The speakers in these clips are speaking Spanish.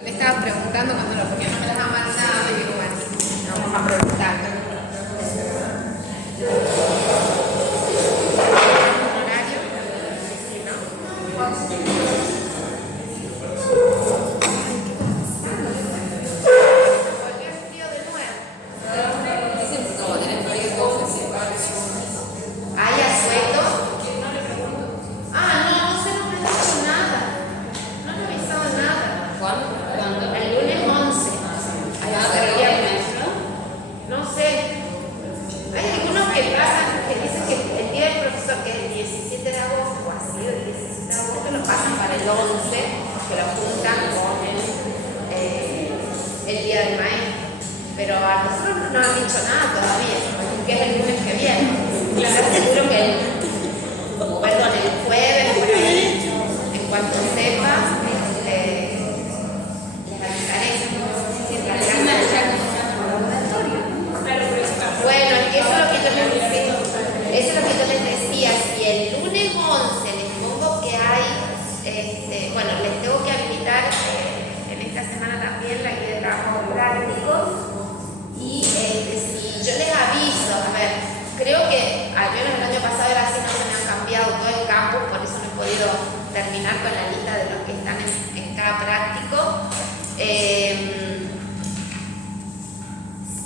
Me estabas preguntando cuando lo ponía, no me las ha mandado y digo, bueno, vamos a preguntar. ¿Horario? ¿Volvió el frío de nuevo? ¿Hay asueto? No se nos ha dicho nada. No nos ha avisado nada. ¿Cuándo? El lunes 11. No sé. Hay algunos que pasan, que dicen que el día del profesor, que es el 17 de agosto, o así, el 17 de agosto, lo pasan para el 11, que lo juntan con el día del maestro. Pero a nosotros no nos han dicho nada todavía, que es el lunes que viene. Claro, seguro que el jueves, por ahí, en cuanto sepa, les avisaré. Bueno, eso es lo que yo les decía. Eso es lo que yo les decía. Si el lunes 11 les pongo que hay, les tengo que habilitar en esta semana también la guía de trabajo práctico. Y si yo les aviso, a ver, creo que al menos el año pasado era así, no se me han cambiado todo el campus, por eso no he podido terminar con la lista de los que están en cada práctico.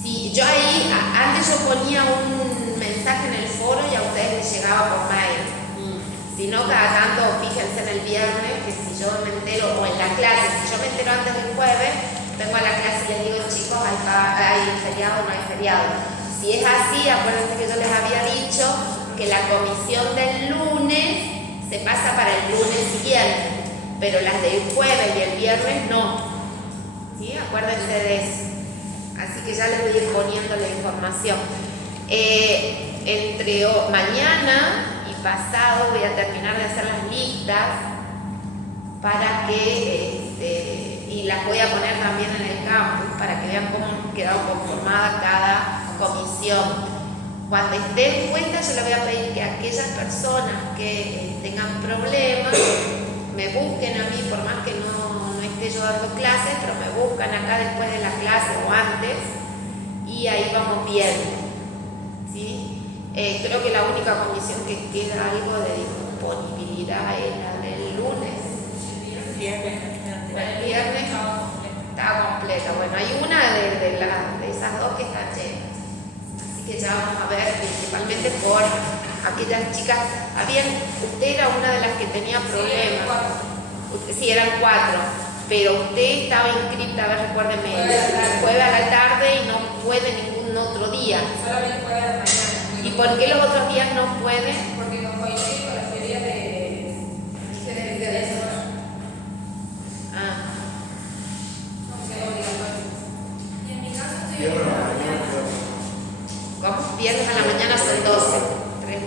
Si yo ahí, antes yo ponía un mensaje en el foro y a ustedes les llegaba por mail. Si no, cada tanto fíjense en el viernes, que si yo me entero, o en la clase, si yo me entero antes del jueves, vengo a la clase y les digo, chicos, hay feriado o no hay feriado. Si es así, acuérdense que yo les había dicho que la comisión del lunes se pasa para el lunes siguiente, pero las del jueves y el viernes no. ¿Sí? Acuérdense de eso. Así que ya les voy a ir poniendo la información. Entre mañana y pasado voy a terminar de hacer las listas para que, y las voy a poner también en el campus para que vean cómo ha quedado conformada cada comisión. Cuando esté puesta, yo le voy a pedir que aquellas personas que tengan problemas me busquen a mí, por más que no esté yo dando clases, pero me buscan acá después de la clase o antes y ahí vamos viendo, ¿sí? Creo que la única comisión que queda algo de disponibilidad es la del lunes. El viernes está completa. Bueno, hay una de esas dos que está llena, así que ya vamos a ver, principalmente por aquellas chicas. Usted era una de las que tenía problemas. Sí, eran 4. Pero usted estaba inscripta, a ver, recuérdeme, jueves a la tarde y no puede ningún otro día. Solamente jueves a la mañana. ¿Y por qué los otros días no puede? Porque no coincide con la feria de eso. No sé, obligatorio. Y en mi caso estoy en la mañana. ¿Cómo? Viernes a la mañana son 12.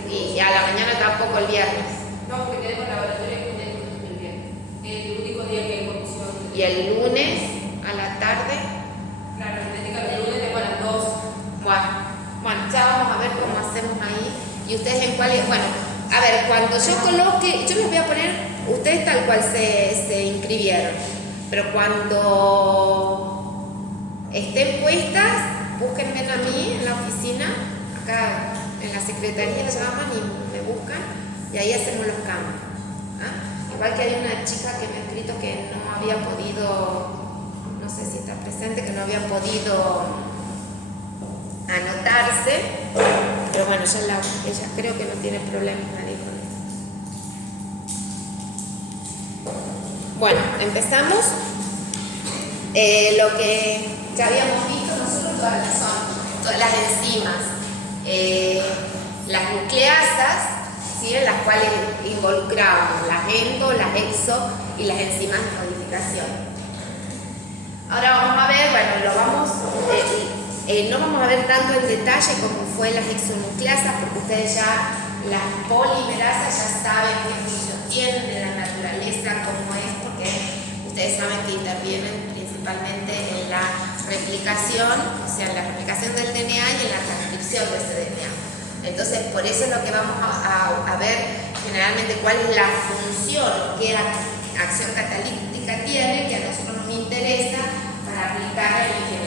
Y a la mañana tampoco el viernes. No, porque tenemos laboratorio el viernes. El único día que hay comisión. Y el lunes a la tarde. Claro, el lunes tengo a las 2. Bueno, ya vamos a ver cómo hacemos ahí. Y ustedes en cuáles. Bueno, a ver, cuando yo coloque, yo les voy a poner, ustedes tal cual se inscribieron. Pero cuando estén puestas, búsquenme a mí en la oficina, acá en la secretaría llaman y me buscan, y ahí hacemos los cambios. Igual que hay una chica que me ha escrito que no había podido, no sé si está presente, que no había podido anotarse, pero bueno, ella creo que no tiene problemas nadie con eso. Bueno, empezamos. Lo que ya habíamos visto nosotros, todas las enzimas, las nucleasas, ¿sí? En las cuales involucramos las endo, las exo y las enzimas de modificación. Ahora vamos a ver, no vamos a ver tanto en detalle como fue las exonucleasas, porque ustedes ya, las polimerasas ya saben qué función tienen en la naturaleza, cómo es, porque ustedes saben que intervienen principalmente en la replicación, o sea, en la replicación del DNA y en la transcripción de ese DNA. Entonces, por eso es lo que vamos a ver generalmente cuál es la función, qué acción catalítica tiene, que a nosotros nos interesa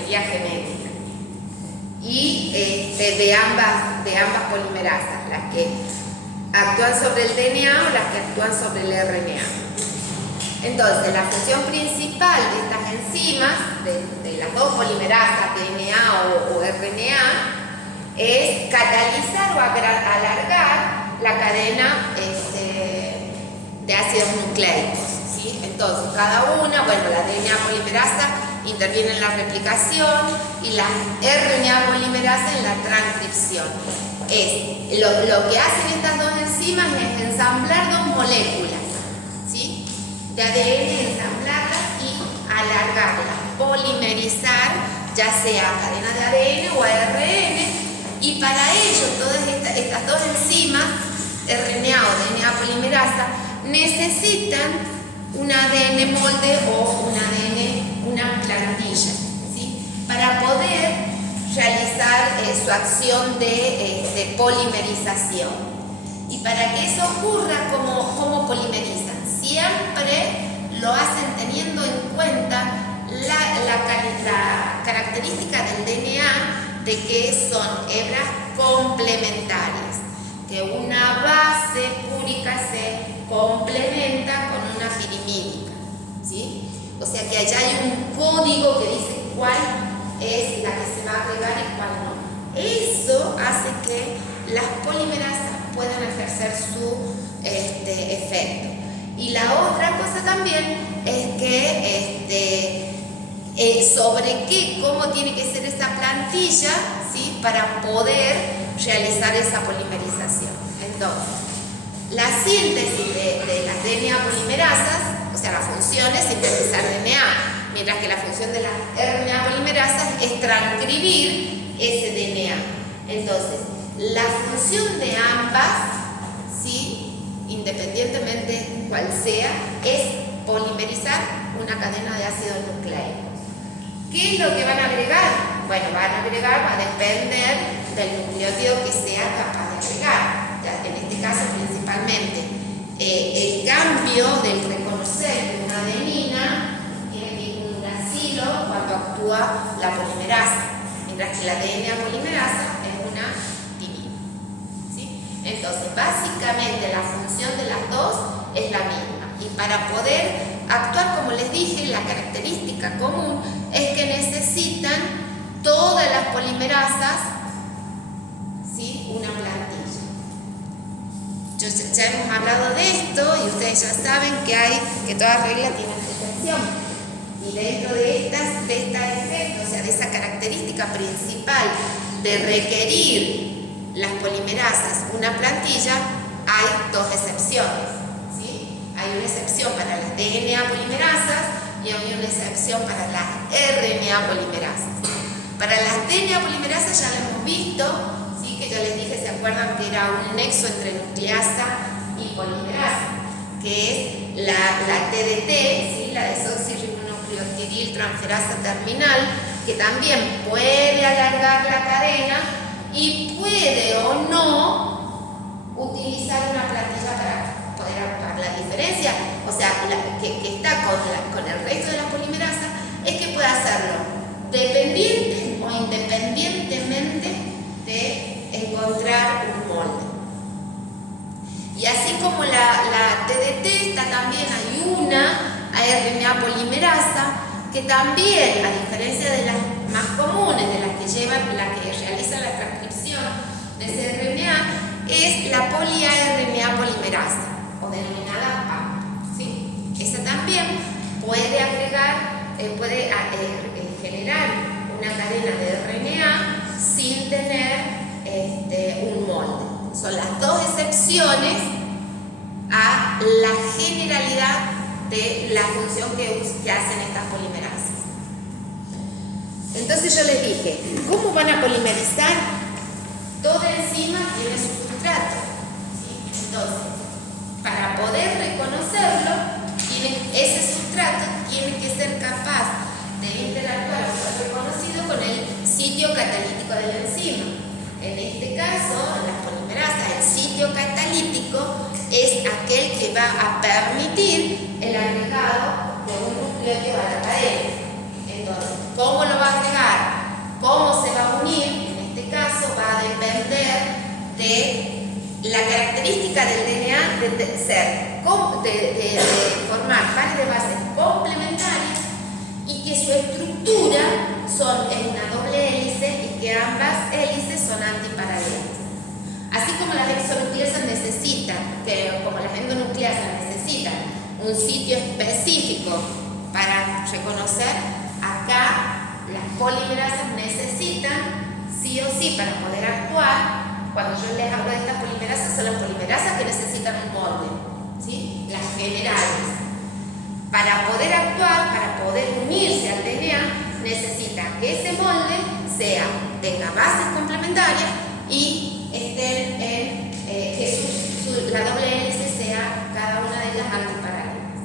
característica genética. Y de ambas polimerasas, las que actúan sobre el DNA o las que actúan sobre el RNA. Entonces, la función principal de estas enzimas, de las dos polimerasas, DNA o RNA, es catalizar o alargar la cadena de ácidos nucleicos, ¿sí? Entonces, cada una, bueno, la DNA polimerasa interviene en la replicación y la RNA polimerasa en la transcripción. Lo que hacen estas dos enzimas es ensamblar dos moléculas, ¿sí?, de ADN, ensamblarlas y alargarlas, polimerizar, ya sea cadena de ADN o ARN, y para ello todas estas dos enzimas, RNA o DNA polimerasa, necesitan un ADN molde o una plantilla, ¿sí?, para poder realizar su acción de polimerización. Y para que eso ocurra, ¿cómo polimerizan? Siempre lo hacen teniendo en cuenta la característica del DNA de que son hebras complementarias, que una base púrica se complementa con una pirimídica, ¿sí? O sea que allá hay un código que dice cuál es la que se va a agregar y cuál no. Eso hace que las polimerasas puedan ejercer su efecto. Y la otra cosa también es que cómo tiene que ser esa plantilla, ¿sí?, para poder realizar esa polimerización. Entonces, la síntesis de las DNA polimerasas, o sea, la función es sintetizar DNA, mientras que la función de las RNA polimerasas es transcribir ese DNA. Entonces, la función de ambas, ¿sí?, independientemente cuál sea, es polimerizar una cadena de ácidos nucleicos. ¿Qué es lo que van a agregar? Bueno, va a depender del nucleótido que sea capaz de agregar. Ya, en este caso, principalmente, el cambio del reconocer de una adenina tiene que ir un uracilo cuando actúa la polimerasa, mientras que la DNA polimerasa es una timina, ¿sí? Entonces, básicamente, la función de las dos es la misma. Y para poder actuar, como les dije, la característica común es que necesitan todas las polimerasas, ¿sí?, una plantilla. Ya hemos hablado de esto y ustedes ya saben que toda regla tiene su excepción. Y dentro de esta efecto, o sea, de esa característica principal de requerir las polimerasas una plantilla, hay dos excepciones. Hay una excepción para las DNA polimerasas y hay una excepción para las RNA polimerasas. Para las DNA polimerasas ya lo hemos visto, ¿sí?, que ya les dije, ¿se acuerdan que era un nexo entre nucleasa y polimerasa? Que es la TDT, ¿sí?, la desoxirribonucleotidil transferasa terminal, que también puede alargar la cadena y puede o no utilizar una plantilla para poder actuar. La diferencia, o sea, que está con el resto de las polimerasas, es que puede hacerlo dependiente o independientemente de encontrar un molde. Y así como la TDT, también hay una RNA polimerasa que también, a diferencia de las más comunes, de las que realizan la transcripción de ese RNA, es la polia-RNA polimerasa, o denominada PAP, ¿sí? Esa también puede generar una cadena de RNA sin tener un molde. Son las dos excepciones a la generalidad de la función que hacen estas polimerasas. Entonces yo les dije, ¿cómo van a polimerizar? Toda enzima tiene su sustrato, ¿sí? Entonces, para poder reconocerlo, ese sustrato tiene que ser capaz de interactuar o ser reconocido con el sitio catalítico de la enzima. En este caso, en las polimerasas, el sitio catalítico es aquel que va a permitir el agregado de un nucleótido a la cadena. Entonces, ¿cómo lo va a agregar? de formar pares de bases complementarias y que su estructura es una doble hélice y que ambas hélices son antiparalelas. Así como las exonucleasas como las endonucleasas necesitan un sitio específico para reconocer, acá las polimerasas necesitan sí o sí para poder actuar. Cuando yo les hablo de estas polimerasas, son las polimerasas que necesitan un molde, ¿sí? Las generales. Para poder actuar, para poder unirse al DNA, necesitan que ese molde tenga bases complementarias y que la doble hélice sea cada una de ellas antiparalelas.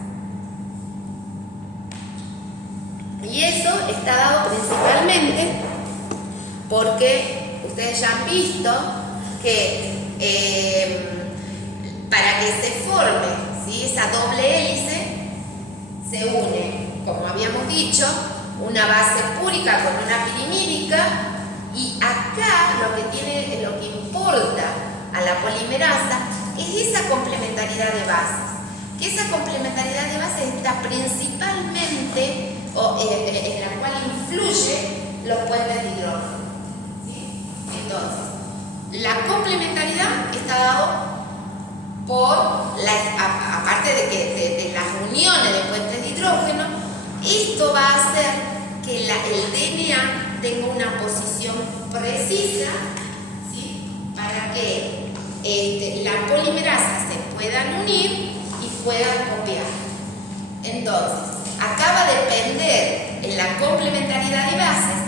Y eso está dado principalmente porque ustedes ya han visto que para que se forme, ¿sí?, esa doble hélice, se une, como habíamos dicho, una base púrica con una pirimídica, y acá lo que importa a la polimerasa es esa complementariedad de bases. Que esa complementariedad de bases está principalmente en la cual influye los puentes de hidrógeno, ¿sí? Entonces, la complementariedad está dado por aparte de las uniones de puentes de hidrógeno, esto va a hacer que el DNA tenga una posición precisa, ¿sí?, para que las polimerasas se puedan unir y puedan copiar. Entonces, acá va a depender en la complementariedad de bases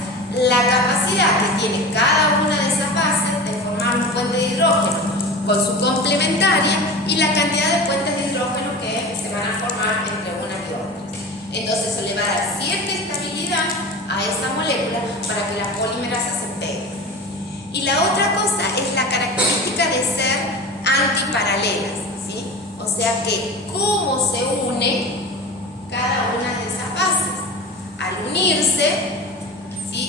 la capacidad que tiene cada una de esas bases de formar un puente de hidrógeno con su complementaria y la cantidad de puentes de hidrógeno que se van a formar entre unas y otras. Entonces eso le va a dar cierta estabilidad a esa molécula para que la polimerasa se pegue. Y la otra cosa es la característica de ser antiparalelas, ¿sí? O sea que cómo se une cada una de esas bases. Al unirse, ¿sí?,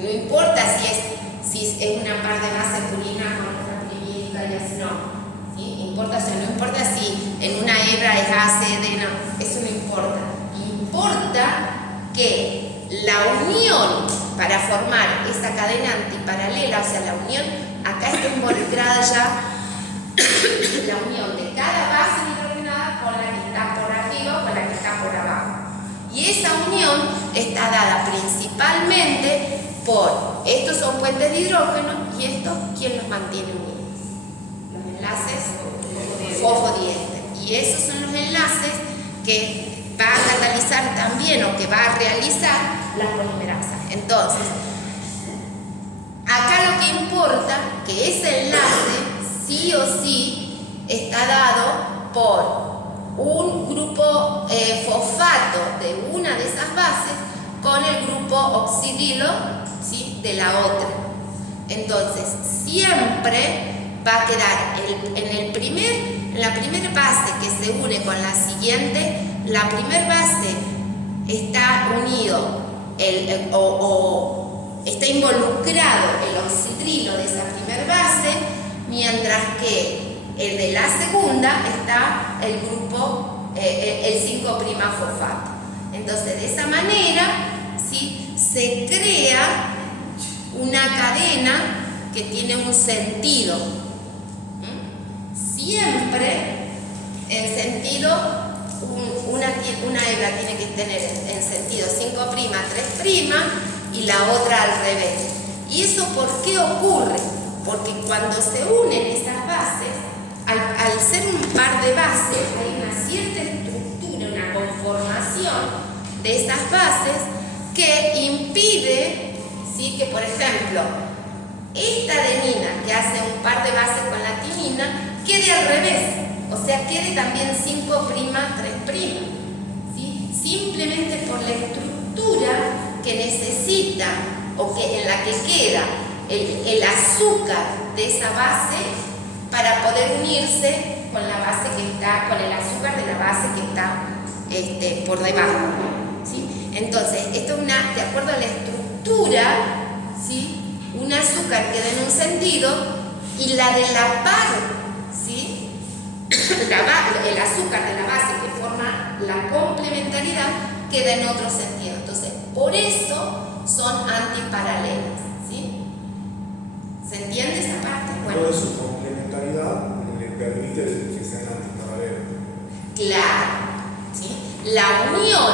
no importa si es una par de base purina con otra pirimídica y así, no, ¿sí? No importa si en una hebra es ACD, no, eso no importa. Importa que la unión para formar esa cadena antiparalela, o sea, la unión, acá está involucrada ya la unión de cada base hidrogenada con la que está por arriba o con la que está por abajo. Y esa unión está dada principalmente por estos son puentes de hidrógeno y estos, ¿quién los mantiene unidos? Los enlaces fosfodiéster. Y esos son los enlaces que va a catalizar también o que va a realizar las polimerasas. Entonces, acá lo que importa que ese enlace sí o sí está dado por un grupo fosfato de una de esas bases con el grupo oxidilo, ¿sí?, de la otra. Entonces, siempre va a quedar en la primera base que se une con la siguiente, la primera base está unido está involucrado el oxidrilo de esa primera base, mientras que el de la segunda está el grupo, el 5'-fosfato. Entonces, de esa manera, ¿sí?, se crea una cadena que tiene un sentido. Siempre en sentido, una hebra tiene que tener en sentido 5', 3', y la otra al revés. ¿Y eso por qué ocurre? Porque cuando se unen esas bases, al ser un par de bases, hay una cierta estructura, una conformación de esas bases que impide, ¿sí?, que, por ejemplo, esta adenina que hace un par de bases con la timina quede al revés, o sea, quede también 5', 3', ¿sí?, simplemente por la estructura que necesita o que en la que queda el azúcar de esa base para poder unirse con la base que está, con el azúcar de la base que está por debajo, ¿sí? Entonces, esto es de acuerdo a la estructura, ¿sí?, un azúcar queda en un sentido y la de la par, ¿sí?, el azúcar de la base que forma la complementariedad queda en otro sentido. Entonces, por eso son antiparalelas, ¿sí? ¿Se entiende esa parte? Bueno. Toda su complementariedad le permite que sean antiparalelas. Claro, ¿sí? La unión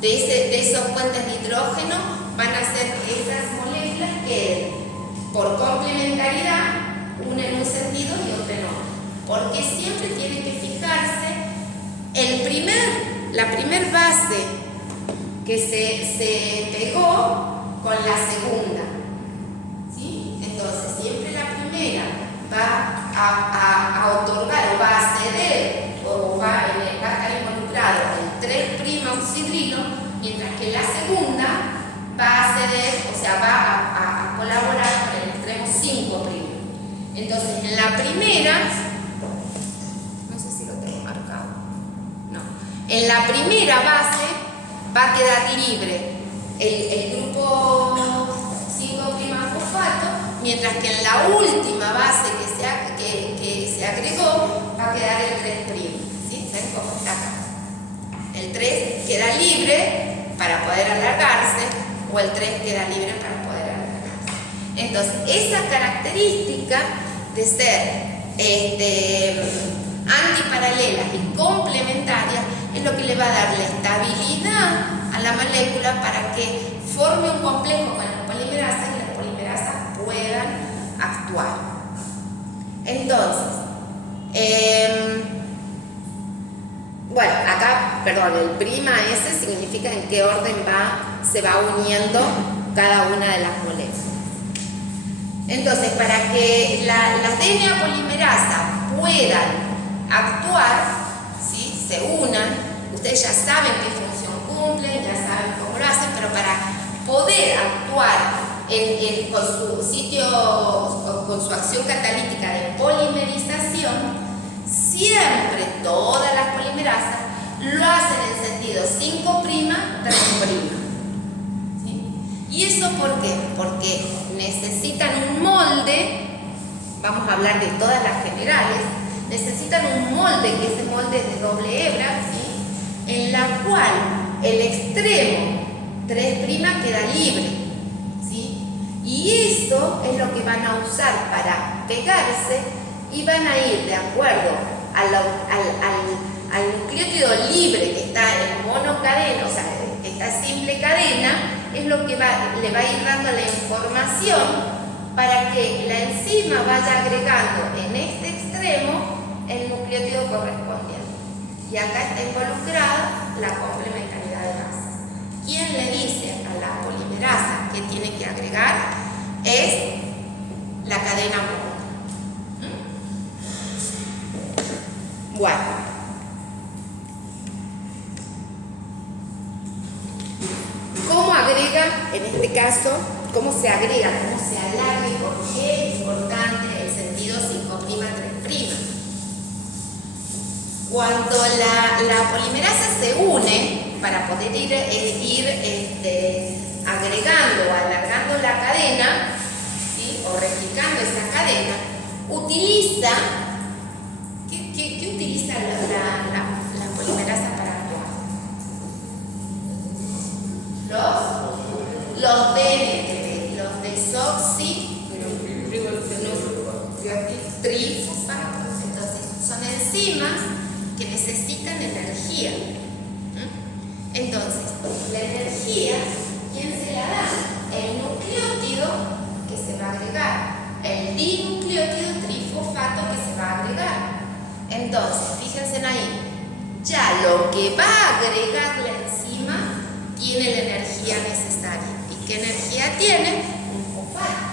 de esos puentes de hidrógeno van a hacer que esas moléculas queden por complementariedad, una en un sentido y otra en otro. Porque siempre tienen que fijarse la primer base que se pegó con la segunda, ¿sí? Entonces siempre la primera va a otorgar o va a ceder o va a estar involucrado el 3' oxidrilo, mientras que la segunda va a ceder, o sea, va a colaborar con el extremo 5'. Entonces en la primera, no sé si lo tengo marcado, no, en la primera base va a quedar libre el grupo 5'-fosfato, mientras que en la última base que se agregó va a quedar el 3'. ¿Sí? ¿Ven cómo está acá? El 3 queda libre para poder alargarse, o el 3 queda libre para poder alargarse. Entonces, esa característica de ser antiparalelas y complementarias es lo que le va a dar la estabilidad a la molécula para que forme un complejo con la polimerasa y las polimerasas puedan actuar. Entonces, bueno, acá, perdón, el prima S significa en qué orden se va uniendo cada una de las moléculas. Entonces, para que las DNA polimerasa puedan actuar, ¿sí? Se unan, ustedes ya saben qué función cumplen, ya saben cómo lo hacen, pero para poder actuar con su sitio, con su acción catalítica de polimerización, siempre todas las polimerasas lo hacen en sentido 5', 3'. ¿Sí? ¿Y eso por qué? Porque necesitan un molde, vamos a hablar de todas las generales, necesitan un molde, que ese molde es de doble hebra, ¿sí? En la cual el extremo 3' queda libre, ¿sí? Y eso es lo que van a usar para pegarse y van a ir de acuerdo al nucleótido libre que está en monocadena, o sea, que está simple cadena, es lo que le va a ir dando la información para que la enzima vaya agregando en este extremo el nucleótido correspondiente. Y acá está involucrada la complementariedad de bases. ¿Quién le dice a la polimerasa que tiene que agregar? Es la cadena mono. Bueno. ¿Cómo agrega, en este caso, cómo se agrega, cómo se alarga y por qué es importante el sentido 5', 3'? Cuando la polimerasa se une, para poder ir agregando o alargando la cadena, ¿sí? O replicando esa cadena, utiliza, ¿qué utiliza la polimerasa para actuar? Los DNTP, los desoxitrifosfatos. Entonces, son enzimas que necesitan energía. Entonces, la energía, ¿quién se la da? El nucleótido que se va a agregar, el dinucleótido trifosfato que se va a agregar. Entonces, fíjense ahí, ya lo que va a agregar la enzima tiene la energía necesaria. ¿Y qué energía tiene? Un fosfato.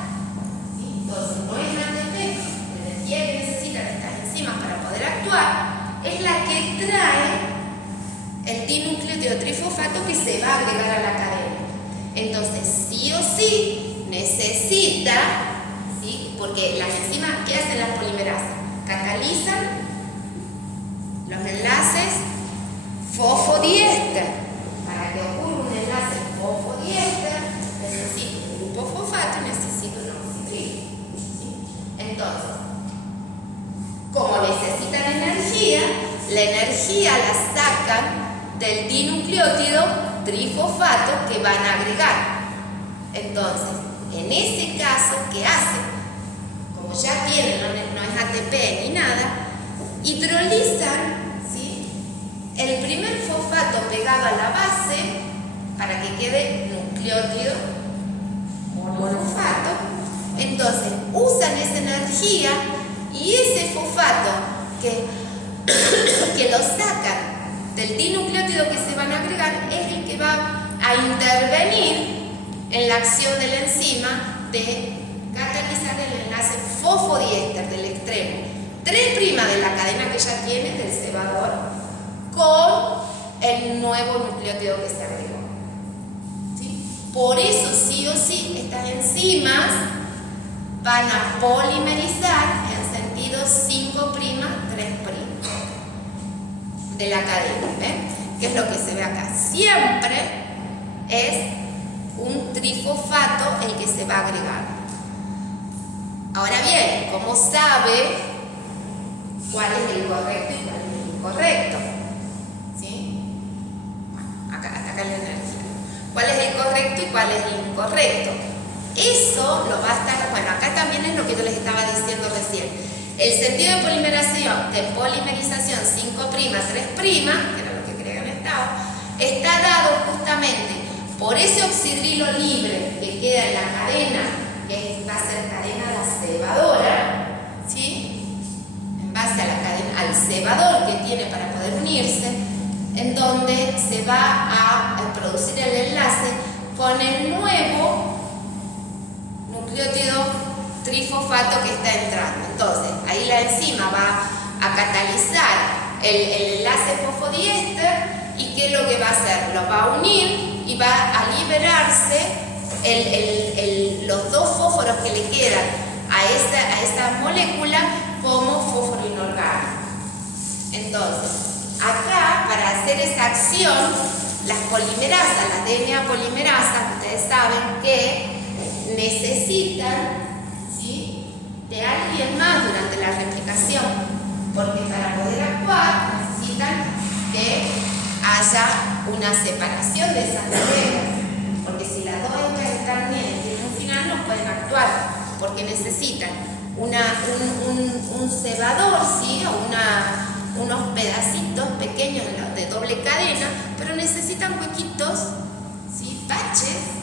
¿Sí? Entonces, no es la ATP, la energía que necesitan estas enzimas para poder actuar es la que trae el dinucleótido trifosfato que se va a agregar a la cadena. Entonces, sí o sí, necesita, ¿sí? Porque las enzimas, ¿qué hacen las polimerasas? Catalizan los enlaces fosfodiéster. Para que ocurra un enlace fosfodiéster, necesito un grupo fosfato y necesito un oxidrilo. ¿Sí? Entonces, como necesitan del dinucleótido trifosfato que van a agregar. Entonces, en ese caso, ¿qué hacen? Como ya tienen, no es ATP ni nada, hidrolizan, ¿sí?, el primer fosfato pegado a la base para que quede nucleótido monofosfato. Entonces, usan esa energía y ese fosfato que lo sacan del dinucleótido que se van a agregar es el que va a intervenir en la acción de la enzima de catalizar el enlace fosfodiéster del extremo 3' de la cadena que ya tiene del cebador con el nuevo nucleótido que se agregó. ¿Sí? Por eso, sí o sí, estas enzimas van a polimerizar en sentido 5', 3' de la cadena. ¿Ven? ¿Qué es lo que se ve acá? Siempre es un trifosfato el que se va a agregar. Ahora bien, ¿cómo sabe cuál es el correcto y cuál es el incorrecto? ¿Sí? Acá la energía. ¿Cuál es el correcto y cuál es el incorrecto? Eso lo va a estar, bueno, acá también es lo que yo les estaba diciendo recién. El sentido de polimerización 5', 3', que era lo que creían está dado justamente por ese oxidrilo libre que queda en la cadena, que va a ser cadena la cebadora, ¿sí?, en base a la cadena, al cebador que tiene para poder unirse, en donde se va a producir el enlace con el nuevo nucleótido trifosfato que está entrando. Entonces, ahí la enzima va a catalizar el enlace fosfodiéster y ¿qué es lo que va a hacer? Lo va a unir y va a liberarse los dos fósforos que le quedan a esa molécula como fósforo inorgánico. Entonces, acá, para hacer esa acción, las polimerasas, las DNA polimerasas, ustedes saben que necesitan, ¿sí?, de alguien más durante la replicación, porque para poder actuar necesitan que haya una separación de esas cadenas, porque si las dos están bien y tienen un final no pueden actuar, porque necesitan un cebador, ¿sí?, o unos pedacitos pequeños de doble cadena, pero necesitan huequitos, ¿sí?, baches,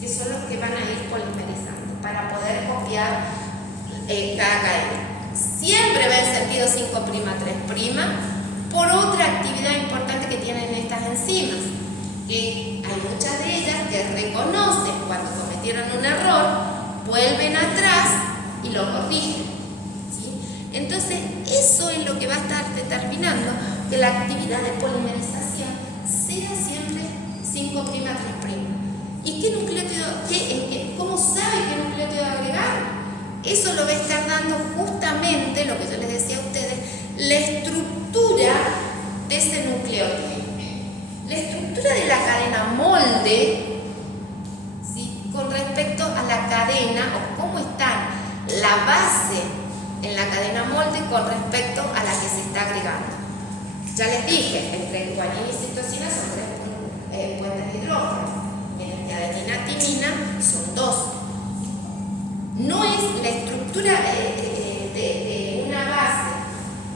que son los que van a ir polimerizando para poder copiar cada cadena. Siempre va en sentido 5', 3', por otra actividad importante que tienen estas enzimas, que hay muchas de ellas que reconocen cuando cometieron un error, vuelven atrás y lo corrigen, ¿sí? Entonces, eso es lo que va a estar determinando que la actividad de polimerización sea siempre 5', 3'. ¿Y qué nucleótido, cómo sabe qué nucleótido agregar? Eso lo va a estar dando justamente, lo que yo les decía a ustedes, la estructura de ese nucleótido. La estructura de la cadena molde, ¿sí?, con respecto a la cadena, o cómo está la base en la cadena molde con respecto a la que se está agregando. Ya les dije, entre guanina y citosina son 3 puentes de hidrógeno. Adenina, timina son 2. No es la estructura de una base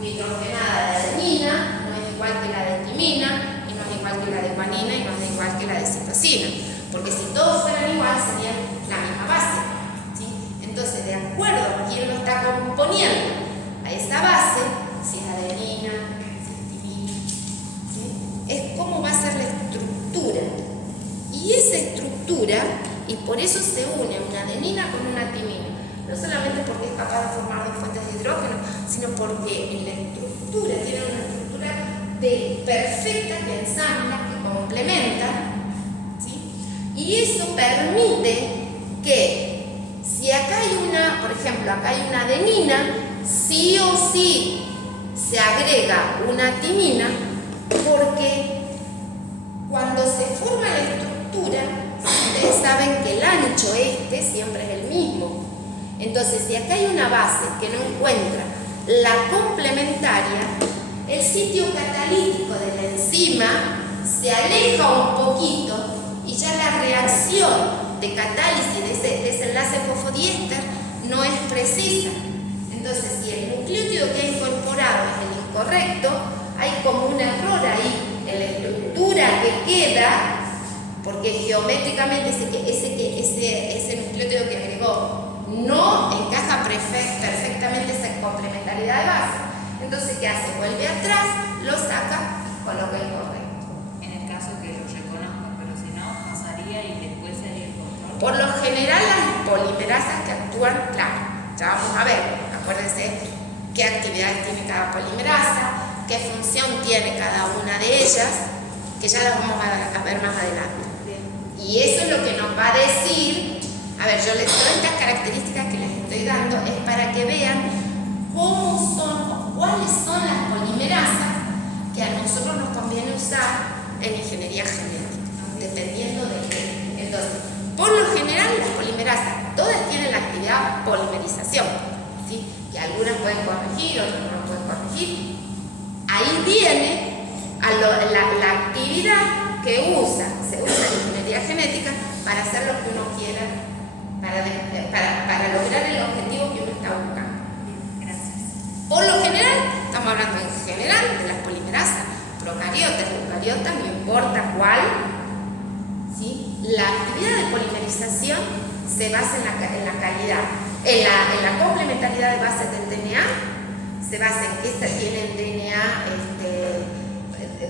hidrogenada de adenina, no es igual que la de timina, y no es igual que la de guanina, y no es igual que la de citosina, porque si todos fueran igual serían la misma base, ¿sí? Entonces, de acuerdo a quién lo está componiendo a esa base, si es adenina, si es timina, ¿sí?, es cómo va a ser la estructura. Y esa estructura, y por eso se une una adenina con una timina, no solamente porque es capaz de formar 2 fuentes de hidrógeno, sino porque en la estructura tiene una estructura perfecta que ensambla, que complementa, ¿sí? Y eso permite que si acá hay por ejemplo, acá hay una adenina, sí o sí se agrega una timina, porque cuando se forma la estructura, ustedes saben que el ancho siempre es el mismo. Entonces, si acá hay una base que no encuentra la complementaria, el sitio catalítico de la enzima se aleja un poquito y ya la reacción de catálisis de ese enlace fosfodiéster no es precisa. Entonces, si el nucleótido que ha incorporado es el incorrecto, hay como un error ahí en la estructura que queda, porque geométricamente ese nucleótido que agregó no encaja perfectamente esa complementariedad de base. Entonces, ¿qué hace? Vuelve atrás, lo saca y coloca el correcto. En el caso que lo reconozca, pero si no, pasaría y después sería el control. Por lo general, las polimerasas que actúan, claro, ya vamos a ver, acuérdense qué actividades tiene cada polimerasa, qué función tiene cada una de ellas, que ya las vamos a ver más adelante. Y eso es lo que nos va a decir, a ver, todas estas características que les estoy dando es para que vean cómo son o cuáles son las polimerasas que a nosotros nos conviene usar en ingeniería genética, dependiendo de qué. Entonces, por lo general las polimerasas todas tienen la actividad polimerización, ¿sí? Que algunas pueden corregir, otras no pueden corregir. Ahí viene la actividad que se usa en ingeniería genética para hacer lo que uno quiera, para lograr el objetivo que uno está buscando. Gracias. Por lo general, estamos hablando en general de las polimerasas, procariotas, eucariotas, no importa cuál, ¿sí? La actividad de polimerización se basa en la calidad, en la complementariedad de bases del DNA, se basa en que tienen DNA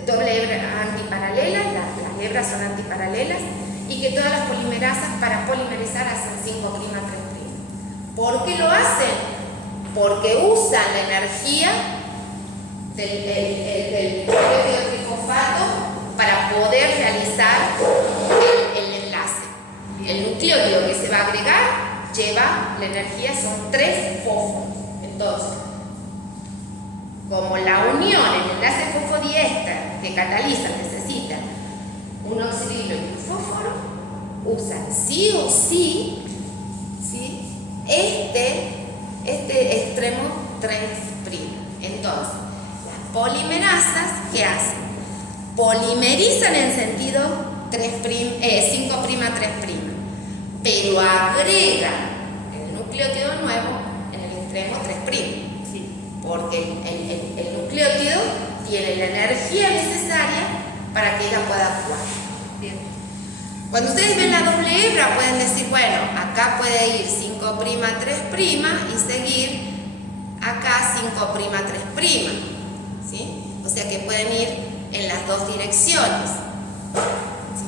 doble hebra antiparalelas, las hebras son antiparalelas, y que todas las polimerasas para polimerizar hacen 5' a 3'. ¿Por qué lo hacen? Porque usan la energía del nucleótido trifosfato para poder realizar el enlace. El nucleótido que se va a agregar lleva la energía, son 3 fósforos. Entonces, como la unión, el enlace fosfodiéster que cataliza necesita un oxidilo y un fósforo, usan sí o sí, este extremo 3'. Entonces, las polimerasas, ¿qué hacen? Polimerizan en sentido 5' a 3', pero agregan el nucleótido nuevo en el extremo 3'. Porque el nucleótido tiene la energía necesaria para que ella pueda actuar. Bien. Cuando ustedes ven la doble hebra pueden decir, bueno, acá puede ir 5' a 3' y seguir acá 5' a 3', ¿sí? O sea que pueden ir en las dos direcciones, ¿sí?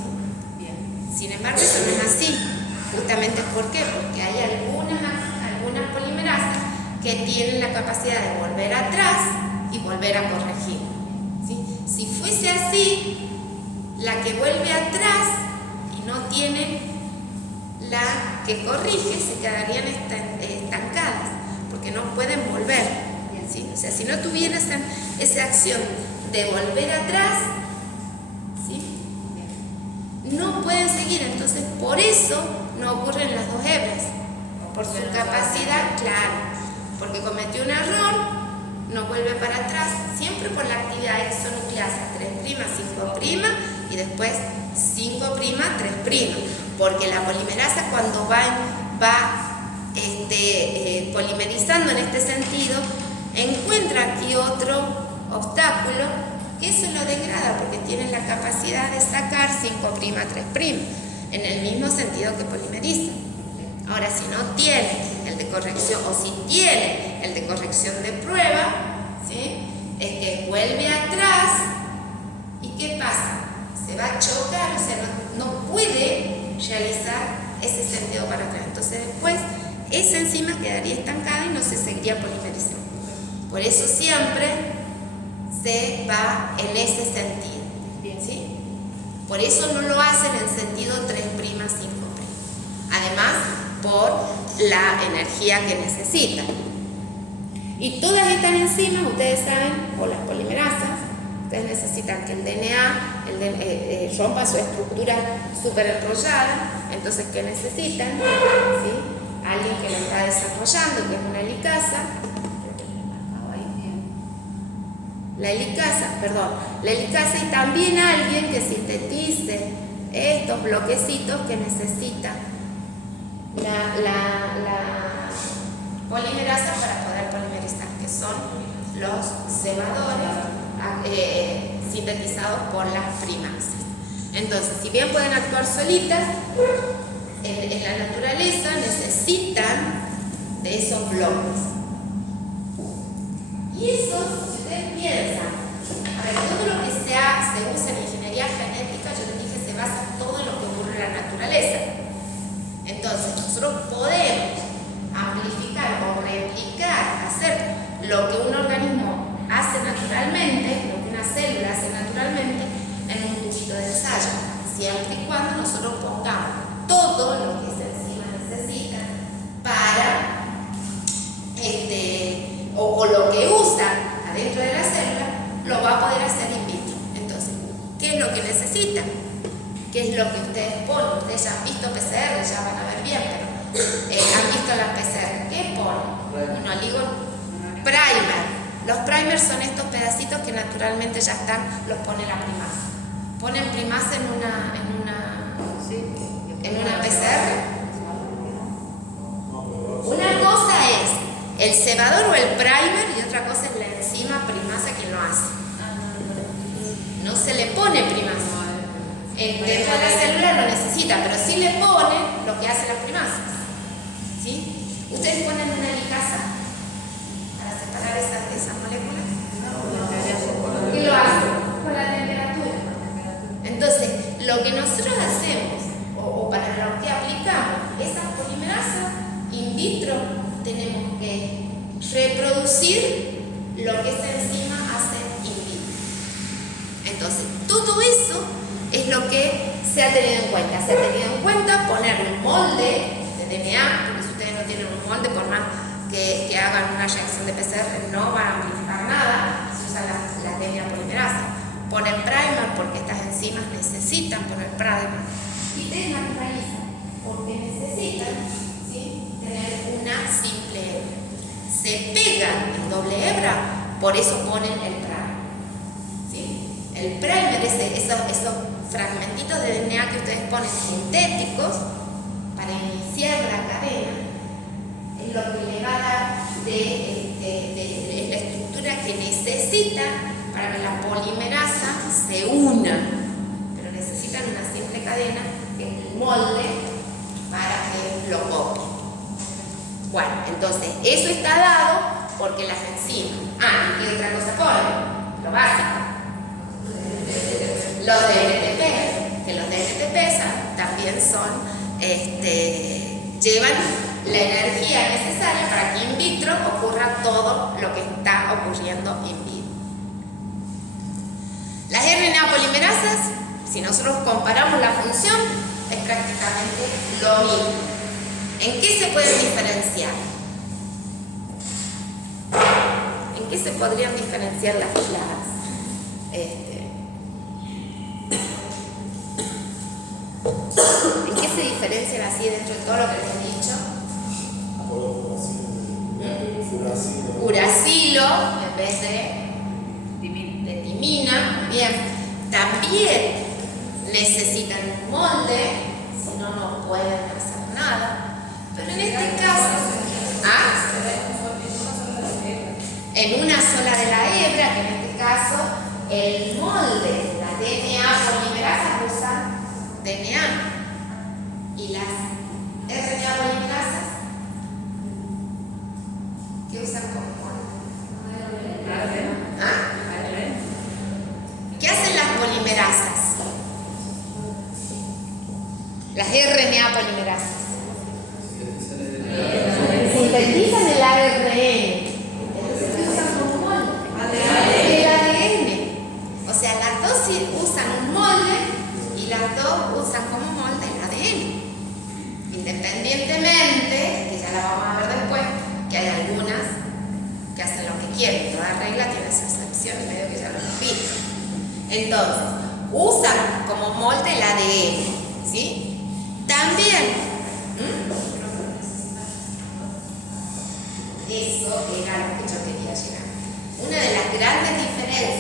Bien. Sin embargo, eso no es así. Justamente ¿por qué? Porque hay algunas polimerasas que tienen la capacidad de volver atrás y volver a corregir, ¿sí? Si fuese así, la que vuelve atrás y no tiene la que corrige se quedarían estancadas porque no pueden volver, ¿sí? O sea, si no tuvieran esa acción de volver atrás, ¿sí? No pueden seguir. Entonces, por eso no ocurren las dos hebras, por su capacidad, claro. Porque cometió un error, no vuelve para atrás, siempre por la actividad exonucleasa 3', 5' y después 5' a 3'. Porque la polimerasa cuando va polimerizando en este sentido, encuentra aquí otro obstáculo que eso lo degrada porque tiene la capacidad de sacar 5' a 3', en el mismo sentido que polimeriza. Ahora, si no tiene el de corrección, o si tiene el de corrección de prueba, ¿sí? Es que vuelve atrás y ¿qué pasa? Se va a chocar, o sea, no puede realizar ese sentido para atrás. Entonces después esa enzima quedaría estancada y no se seguiría polimerizando. Por eso siempre se va en ese sentido, ¿sí? Por eso no lo hacen en sentido 3', 5'. Además, por la energía que necesitan. Y todas estas enzimas, ustedes saben, o las polimerasas, ustedes necesitan que el DNA rompa su estructura súper enrollada. Entonces, ¿qué necesitan? ¿Sí? Alguien que lo está desarrollando, que es una helicasa. la helicasa y también alguien que sintetice estos bloquecitos que necesita la polimerasa para poder polimerizar, que son los cebadores sintetizados por las primasas. Entonces, si bien pueden actuar solitas, en la naturaleza necesitan de esos bloques. Y eso, si ustedes piensan, a ver, todo lo que se usa en ingeniería genética, yo les dije, se basa todo en lo que ocurre en la naturaleza. Entonces, nosotros podemos amplificar o replicar, hacer lo que un organismo hace naturalmente, lo que una célula hace naturalmente, en un tubito de ensayo, siempre y cuando nosotros pongamos todo lo que esa enzima necesita para o lo que usa adentro de la célula, lo va a poder hacer in vitro. Entonces, ¿qué es lo que necesita? ¿Qué es lo que ustedes ponen? Ustedes ya han visto PCR, ya van a ver bien, pero han visto las PCR. ¿Qué ponen? Un oligo primer. Los primers son estos pedacitos que naturalmente ya están, los pone la primasa. Ponen primasa en una PCR. Una cosa es el cebador o el primer y otra cosa es la enzima primasa que lo hace. No se le pone primasa. Dentro de la célula lo necesita, pero sí le pone lo que hacen las primasas. ¿Sí? Ustedes ponen una helicasa para separar esas moléculas. ¿Qué lo hacen? Con la temperatura. Entonces, lo que nosotros hacemos, o para lo que aplicamos esas polimerasas in vitro, tenemos que reproducir lo que esa enzima hace in vitro. Entonces, todo eso es lo que se ha tenido en cuenta. Se ha tenido en cuenta poner un molde de DNA, porque si ustedes no tienen un molde, por más que hagan una reacción de PCR, no van a amplificar nada. Se usa la DNA polimerasa. Ponen primer porque estas enzimas necesitan poner primer. Y desnaturalizan porque necesitan, ¿sí?, tener una simple hebra. Se pegan en doble hebra, por eso ponen el primer. ¿Sí? El primer es esos fragmentitos de DNA que ustedes ponen sintéticos para iniciar la cadena, es lo que le va a dar de la estructura que necesita para que la polimerasa se una, pero necesitan una simple cadena, que es el molde, para que lo copie. Bueno, entonces eso está dado porque las enzimas. ¿Y qué otra cosa ponen? Lo básico. Los DNTP, que los DNTP también llevan la energía necesaria para que in vitro ocurra todo lo que está ocurriendo in vivo. Las RNA polimerasas, si nosotros comparamos la función, es prácticamente lo mismo. ¿En qué se pueden diferenciar? ¿En qué se podrían diferenciar las ¿En qué se diferencian así dentro de todo lo que les he dicho? Uracilo en vez de timina. Bien. También necesitan un molde, si no, no pueden hacer nada. Pero en este caso, en una sola de la hebra, que en este caso el molde de la DNA polimerasa usa DNA. Y las RNA polimerasas, ¿qué usan como molde? ¿Qué hacen las polimerasas? Las RNA polimerasas sintetizan el ARN. Entonces, ¿qué usan como molde? El ADN. O sea, las dos usan un molde y las dos usan como molde el ADN. Independientemente, que ya la vamos a ver después, que hay algunas que hacen lo que quieren. Toda regla tiene su excepción, y medio que ya lo hemos visto. Entonces, usan como molde el ADN, ¿sí? También, eso era lo que yo quería llegar. Una de las grandes diferencias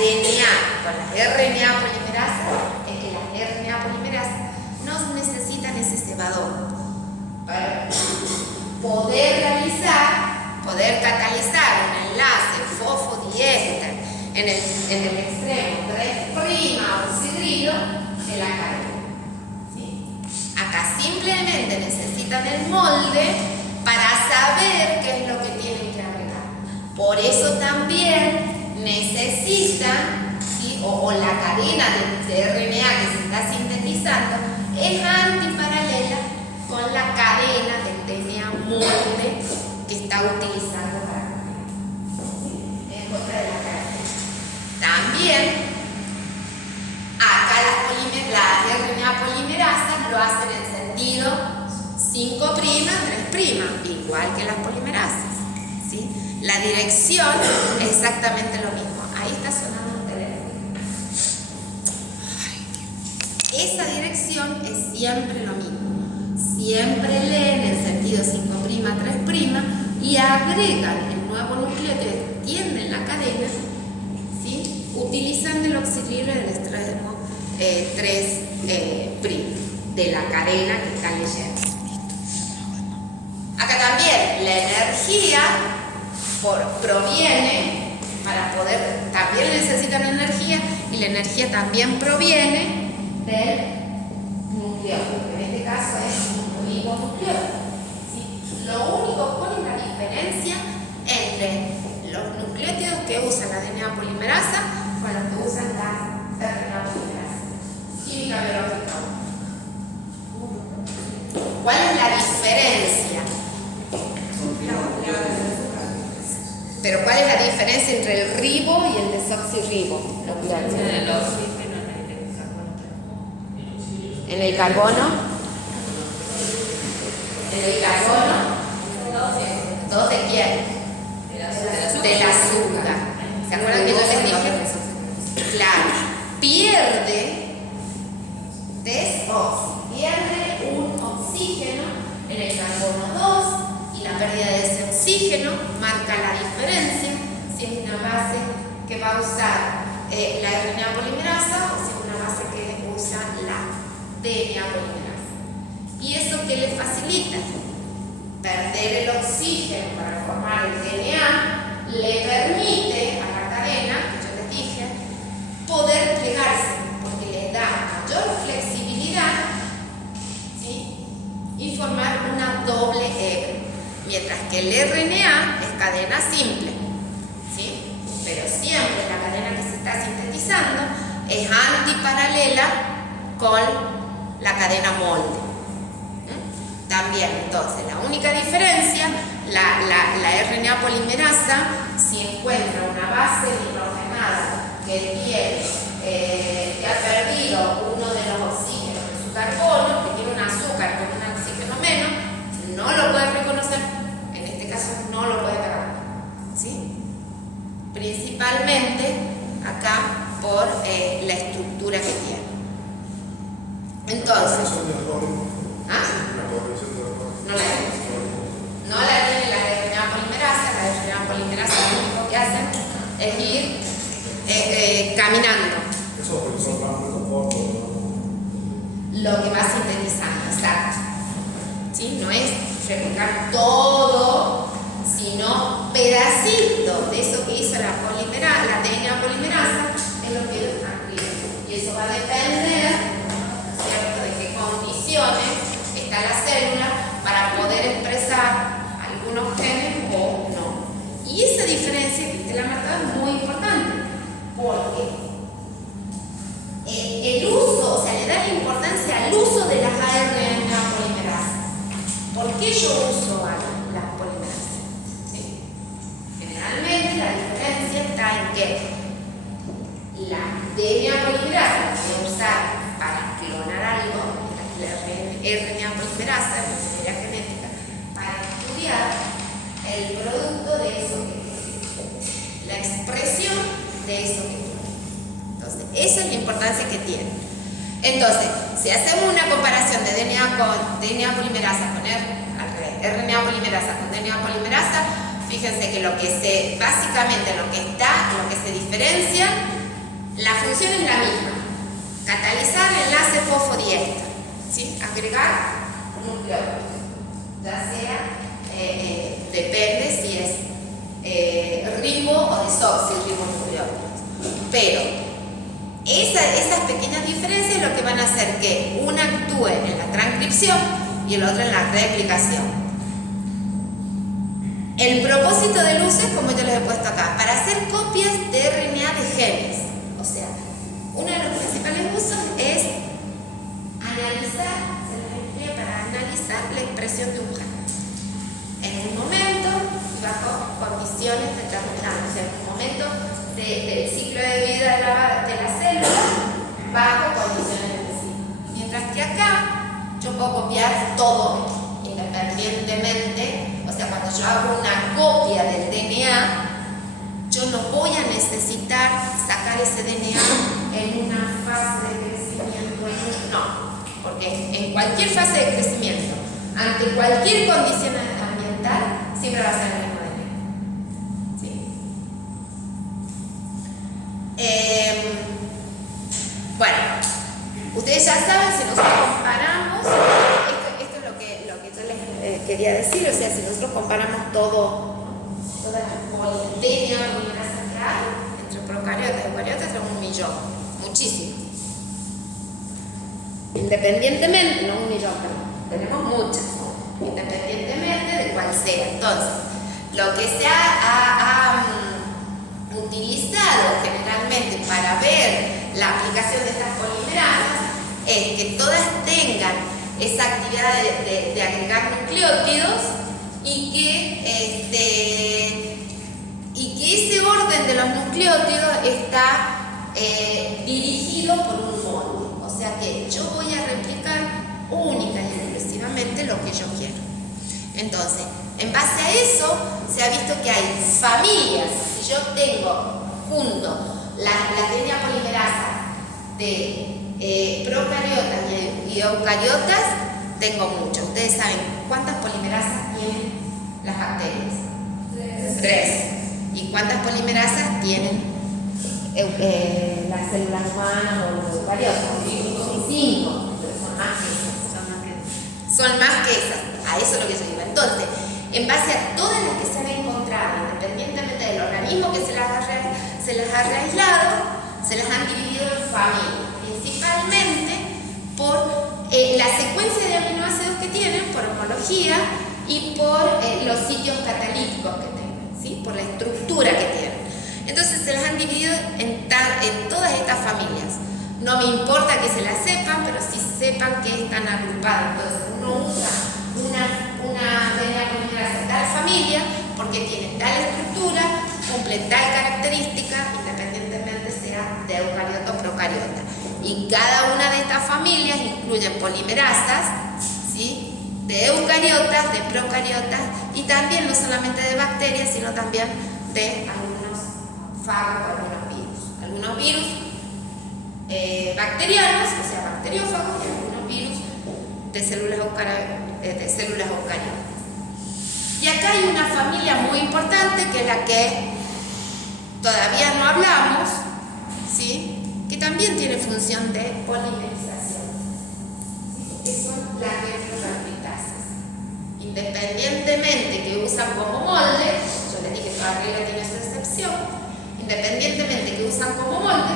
DNA con las RNA polimerasa es que las RNA polimerasa no necesitan ese cebador para poder catalizar un enlace fosfodiéster en el extremo 3' oxidrilo de la cadena. ¿Sí? Acá simplemente necesitan el molde para saber qué es lo que tienen que agregar. Por eso también necesitan, ¿sí? o la cadena de RNA que se está sintetizando es antiparalela con la cadena del DNA molde que está utilizando para en contra de la cadena. También acá las RNA polimerasas lo hacen en sentido 5', 3', igual que las polimerasas, ¿sí? La dirección es exactamente lo mismo. Ahí está sonando un teléfono. Esa dirección es siempre lo mismo. Siempre leen en sentido 5', 3' y agregan el nuevo nucleótido que tiene en la cadena, ¿sí? Utilizando el oxidrilo del extremo 3' de la cadena que están leyendo. Acá también la energía proviene, para poder, también necesitan energía, y la energía también proviene del nucleótido, que en este caso es un ribonucleótido. ¿Sí? Lo único, ¿cuál es la diferencia entre los nucleótidos que usan la DNA polimerasa con los que usan la RNA polimerasa? Química biológica. ¿Cuál es la diferencia? Pero ¿cuál es la diferencia entre el ribo y el desoxirribo? ¿En el carbono? ¿En el carbono? ¿Dos de quién? Del azúcar. ¿Se acuerdan que yo les dije? Claro. Pierde un oxígeno en el carbono 2 y la pérdida de ese oxígeno marca la diferencia si es una base que va a usar la RNA polimerasa o si es una base que usa la DNA polimerasa. ¿Y eso qué le facilita? Perder el oxígeno para formar el DNA le permite a la cadena, que yo les dije, poder plegarse, porque le da mayor flexibilidad, ¿sí? Y formar una doble hebra, mientras que el RNA es cadena simple, ¿sí? Pero siempre la cadena que se está sintetizando es antiparalela con la cadena molde. También, entonces, la única diferencia, la RNA polimerasa, si encuentra una base hidrogenada que ha perdido uno de los oxígenos de su carbono, que tiene un azúcar con un oxígeno menos, no lo puede reconocer, en este caso no lo puede pegar, ¿sí? Principalmente acá por la estructura que tiene. Entonces, no la tiene la RNA polimerasa. La RNA polimerasa lo único que hacen es ir caminando. Lo que va sintetizando, exacto. ¿Sí? No es replicar todo, sino pedacitos de eso que hizo la DNA polimerasa, es lo que ellos están escribiendo. Y eso va a depender, ¿cierto?, de qué condiciones está la célula para poder expresar algunos genes o no. Y esa diferencia que usted la ha marcado es muy importante, porque el uso, o sea, le da importancia al uso de las RNA polimerasas. ¿Por qué yo uso a las polimerasas? ¿Sí? Generalmente la diferencia está en que la DNA polimerasa la voy a usar para clonar algo, la RNA polimerasa, la ingeniería genética, para estudiar el producto de eso que tiene, la expresión de eso que tiene. Entonces, esa es la importancia que tiene. Entonces, si hacemos una comparación de DNA polimerasa con RNA polimerasa con DNA polimerasa, fíjense que básicamente lo que se diferencia La función es la misma, catalizar enlace fosfodiéster, ¿sí? Agregar nucleótidos, ya sea, depende si es ribo o desoxirribonucleótidos. Pero esas pequeñas diferencias es lo que van a hacer que una actúe en la transcripción y el otro en la replicación. El propósito del uso es como yo les he puesto acá, para hacer copias de RNA de genes. O sea, uno de los principales usos es analizar, se les emplea para analizar la expresión de un gen. En un momento y bajo condiciones determinadas, o sea, en un momento del ciclo de vida de la célula, bajo condiciones específicas. Mientras que acá yo puedo copiar todo independientemente, o sea, cuando yo hago una copia del DNA, yo no voy a necesitar sacar ese DNA en una fase de crecimiento, no, porque en cualquier fase de crecimiento, ante cualquier condición ambiental, siempre va a ser el mismo DNA. ¿Sí? Bueno, ustedes ya saben, si nosotros comparamos, esto es lo que yo les quería decir, o sea, si nosotros comparamos todas las polimerasas que hay entre procariotas y eucariotas, tenemos 1 millón, muchísimo. Independientemente, no 1 millón, pero tenemos muchas, independientemente de cuál sea. Entonces, lo que se ha utilizado generalmente para ver la aplicación de estas polimerasas es que todas tengan esa actividad de agregar nucleótidos y que ese orden de los nucleótidos está dirigido por un molde. O sea que yo voy a replicar única y exclusivamente lo que yo quiero. Entonces, en base a eso, se ha visto que hay familias. Si yo tengo junto la cadena polimerasa de procariotas y eucariotas, tengo mucho. Ustedes saben cuántas polimerasas tienen las bacterias. 3. ¿Y cuántas polimerasas tienen las células humanas o los eucariotas? 5. Son más que esas. A eso es lo que yo digo. Entonces, en base a todas las que se han encontrado, independientemente del organismo que se las ha aislado, se las han dividido en familias, principalmente por la secuencia de aminoácidos que tienen, por homología y por los sitios catalíticos que tienen, ¿sí? Por la estructura que tienen. Entonces se las han dividido en todas estas familias. No me importa que se las sepan, pero sí sepan que están agrupadas. Entonces uno usa una DNA polimerasa de tal familia porque tiene tal estructura, cumple tal característica, independientemente sea de eucariota o procariota. Y cada una de estas familias incluyen polimerasas, ¿sí? De eucariotas, de procariotas y también no solamente de bacterias, sino también de algunos fagos o algunos virus bacterianos, o sea, bacteriófagos, y algunos virus de células eucariotas. Y acá hay una familia muy importante que es la que todavía no hablamos, ¿sí? Que también tiene función de polimerización, ¿sí? Que son las retrotranscriptasas. Independientemente que usan como molde, yo les dije que arriba tiene su excepción, independientemente que usan como molde,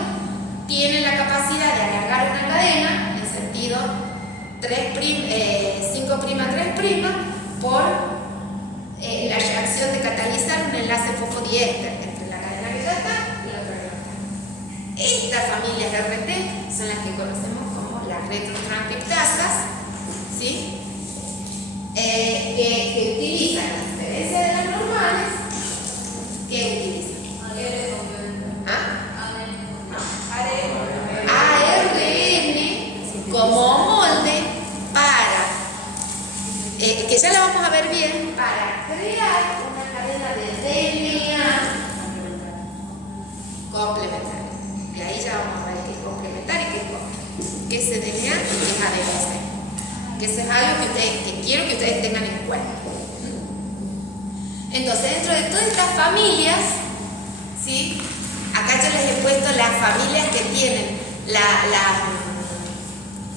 tienen la capacidad de alargar una cadena en sentido 5'3' por la reacción de catalizar un enlace fosfodiéster entre la cadena que ya está y la otra que no está. Estas familias de RT son las que conocemos como las retrotranscriptasas, ¿sí? Que utilizan, a diferencia de las normales, ¿qué utilizan? ARN como molde para, que ya la vamos a ver bien, para crear una cadena de DNA complementaria. Y ahí ya vamos a ver qué es complementario y qué es complementario. Que ese DNA es ADN. Que eso es algo que quiero que ustedes tengan en cuenta. Entonces, dentro de todas estas familias, ¿sí? acá yo les he puesto las familias que tienen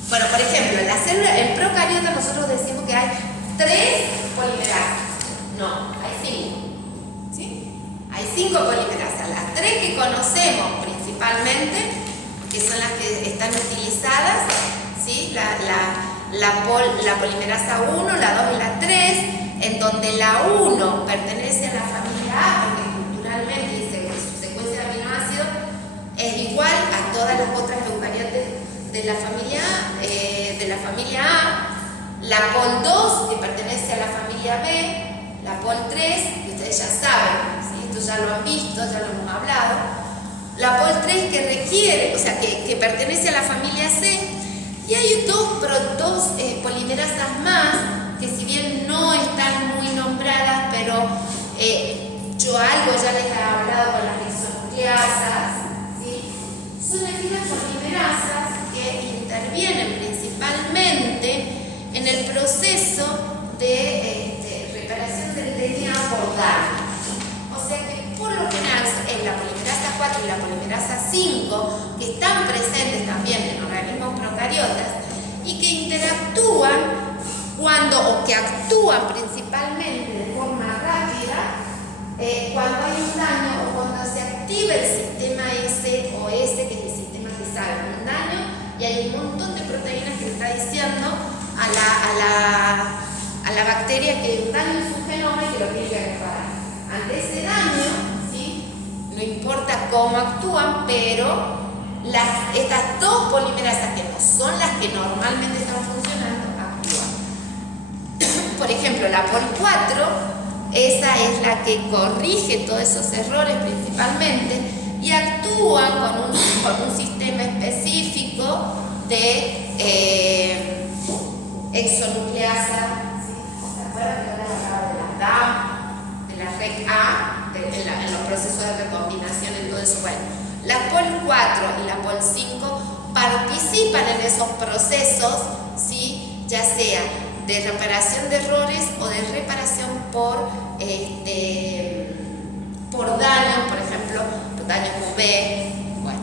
bueno, por ejemplo, en la célula, en procariota nosotros decimos que hay 3 polimerasas. No, hay 5. ¿Sí? Hay 5 polimerasas. Las 3 que conocemos principalmente, que son las que están utilizadas, ¿sí? La polimerasa 1, la 2 y la 3, en donde la 1 pertenece a la familia A, porque culturalmente dice que su secuencia de aminoácidos es igual a todas las otras eucariotes de la familia A, la pol 2, que pertenece a la familia B, la pol 3, que ustedes ya saben, ¿sí? Esto ya lo han visto, ya lo hemos hablado, la pol 3 que requiere, o sea, que pertenece a la familia C, y hay dos polimerasas más, que si bien no están muy nombradas, pero yo algo ya les he hablado con las isonucleasas, ¿sí? Son aquellas polimerasas que intervienen principalmente en el proceso de reparación del DNA por daño. O sea que por lo general es la polimerasa 4 y la polimerasa 5 que están presentes también en organismos procariotas y que interactúan o que actúan principalmente de forma rápida cuando hay un daño o cuando se activa el sistema S o S, que es el sistema que sabe un daño, y hay un montón de proteínas que le está diciendo a la bacteria que hay un daño en su genoma y que lo tiene que reparar. Ante ese daño, ¿sí? No importa cómo actúan, pero estas 2 polimerasas, que no son las que normalmente están funcionando, actúan. Por ejemplo, la pol 4, esa es la que corrige todos esos errores principalmente y actúan con un sistema específico de exonucleasa. ¿Sí? ¿Se acuerdan que ahora hablaba de la DAM, de la REC-A, en los procesos de recombinación y todo eso? Bueno, la pol 4 y la pol 5 participan en esos procesos, ¿sí? Ya sea de reparación de errores o de reparación por daño, por ejemplo, daño UV. Bueno,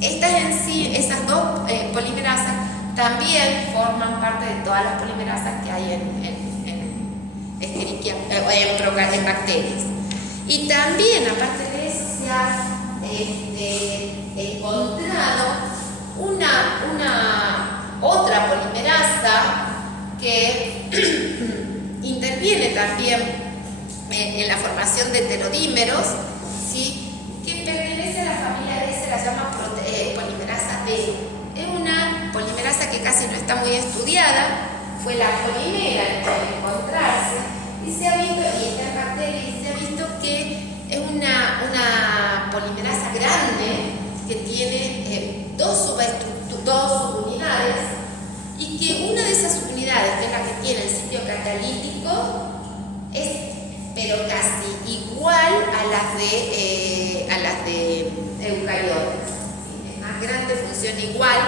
estas en sí, esas 2 polimerasas también forman parte de todas las polimerasas que hay en bacterias. Y también, aparte de eso, se ha encontrado una otra polimerasa que interviene también en la formación de heterodímeros, ¿sí? Que pertenece a la familia D, se la llama polimerasa D. Es una polimerasa que casi no está muy estudiada, fue la primera en encontrarse, y se ha visto, y está en bacterias, y se ha visto que es una polimerasa grande que tiene 2 subunidades, y que una de esas subunidades, que es la que tiene el sitio catalítico, es pero casi igual a las de eucariotas. ¿Sí? Es más grande, funciona igual,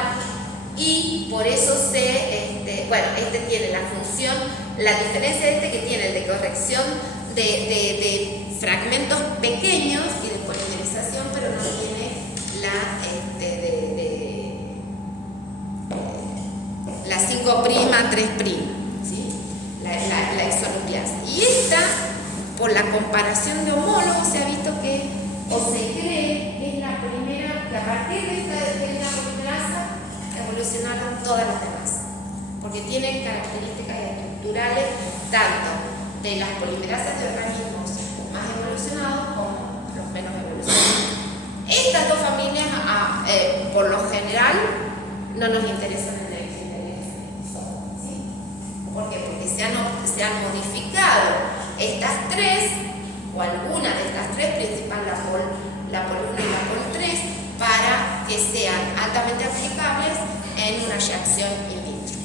y por eso este tiene la función, la diferencia de que tiene el de corrección de fragmentos pequeños y de polimerización, pero no tiene la 5'3', ¿sí? la isonucleasa. Y esta, por la comparación de homólogos, se ha visto que, o se cree que es la primera, que a partir de esta pequeña polimerasa evolucionaron todas las demás, porque tienen características estructurales tanto de las polimerasas de organismos más evolucionados como los menos evolucionados. Estas 2 familias, por lo general, no nos interesan en el ¿sí? ¿Por qué? Porque se han modificado estas 3, o alguna de estas 3, principal la pol 1 y la pol 3, para que sean altamente aplicables en una reacción in vitro.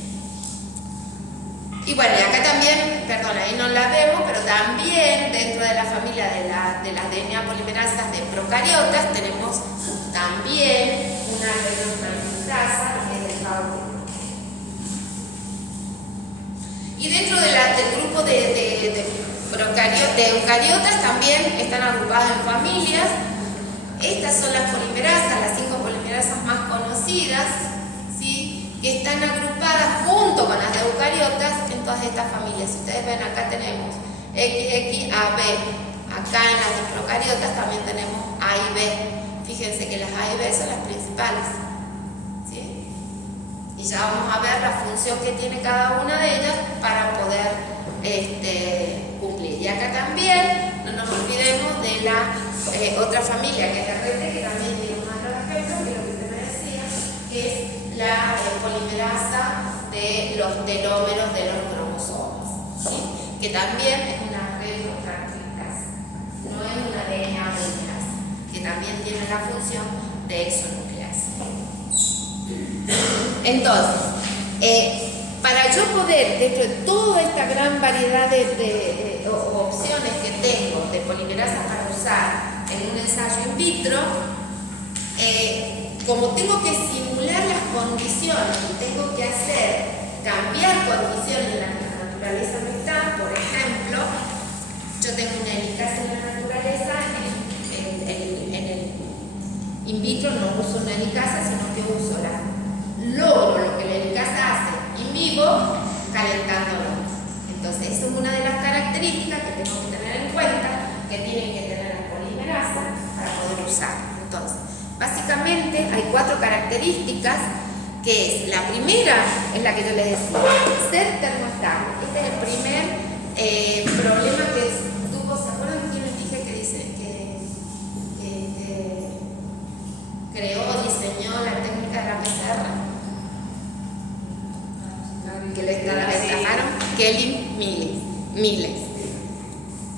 Y bueno, y acá también, perdón, ahí no la vemos, pero también dentro de la familia de las DNA polimerasas de procariotas tenemos también una retrotranscriptasa, que es el caucho. Y dentro del grupo de eucariotas también están agrupados en familias. Estas son las polimerasas, las 5 polimerasas más conocidas, ¿sí? Que están agrupadas junto con las de eucariotas en todas estas familias. Si ustedes ven, acá tenemos XX, AB. Acá en las de procariotas también tenemos A y B. Fíjense que las A y B son las principales, ¿sí? Y ya vamos a ver la función que tiene cada una de ellas para poder cumplir. Y acá también no nos olvidemos de la otra familia que es RT, que también tiene un otro ejemplo, que es lo que usted me decía, que es la polimerasa de los telómeros de los cromosomas, ¿sí? Que también es una retrotranscriptasa, no es una DNA polimerasa, que también tiene la función de exonucleasa. Entonces, para yo poder, dentro de toda esta gran variedad de opciones que tengo de polimerasas para usar en un ensayo in vitro, como tengo que simular las condiciones y tengo que cambiar condiciones en las que la naturaleza me está, por ejemplo, yo tengo una helicasa en la naturaleza, en el in vitro no uso una helicasa, sino que logro lo que la helicasa hace in vivo calentándolo. Entonces, esa es una de las características que tengo que tener en cuenta, que tienen que tener las polimerasas para poder usar. Entonces, básicamente hay 4 características, que es, la primera es la que yo les decía, ser termoestable. Este es el primer problema que tuvo. ¿Se acuerdan quién les dije que dice que creó, diseñó la técnica de la PCR? Que le trabajaron Kelly Miles.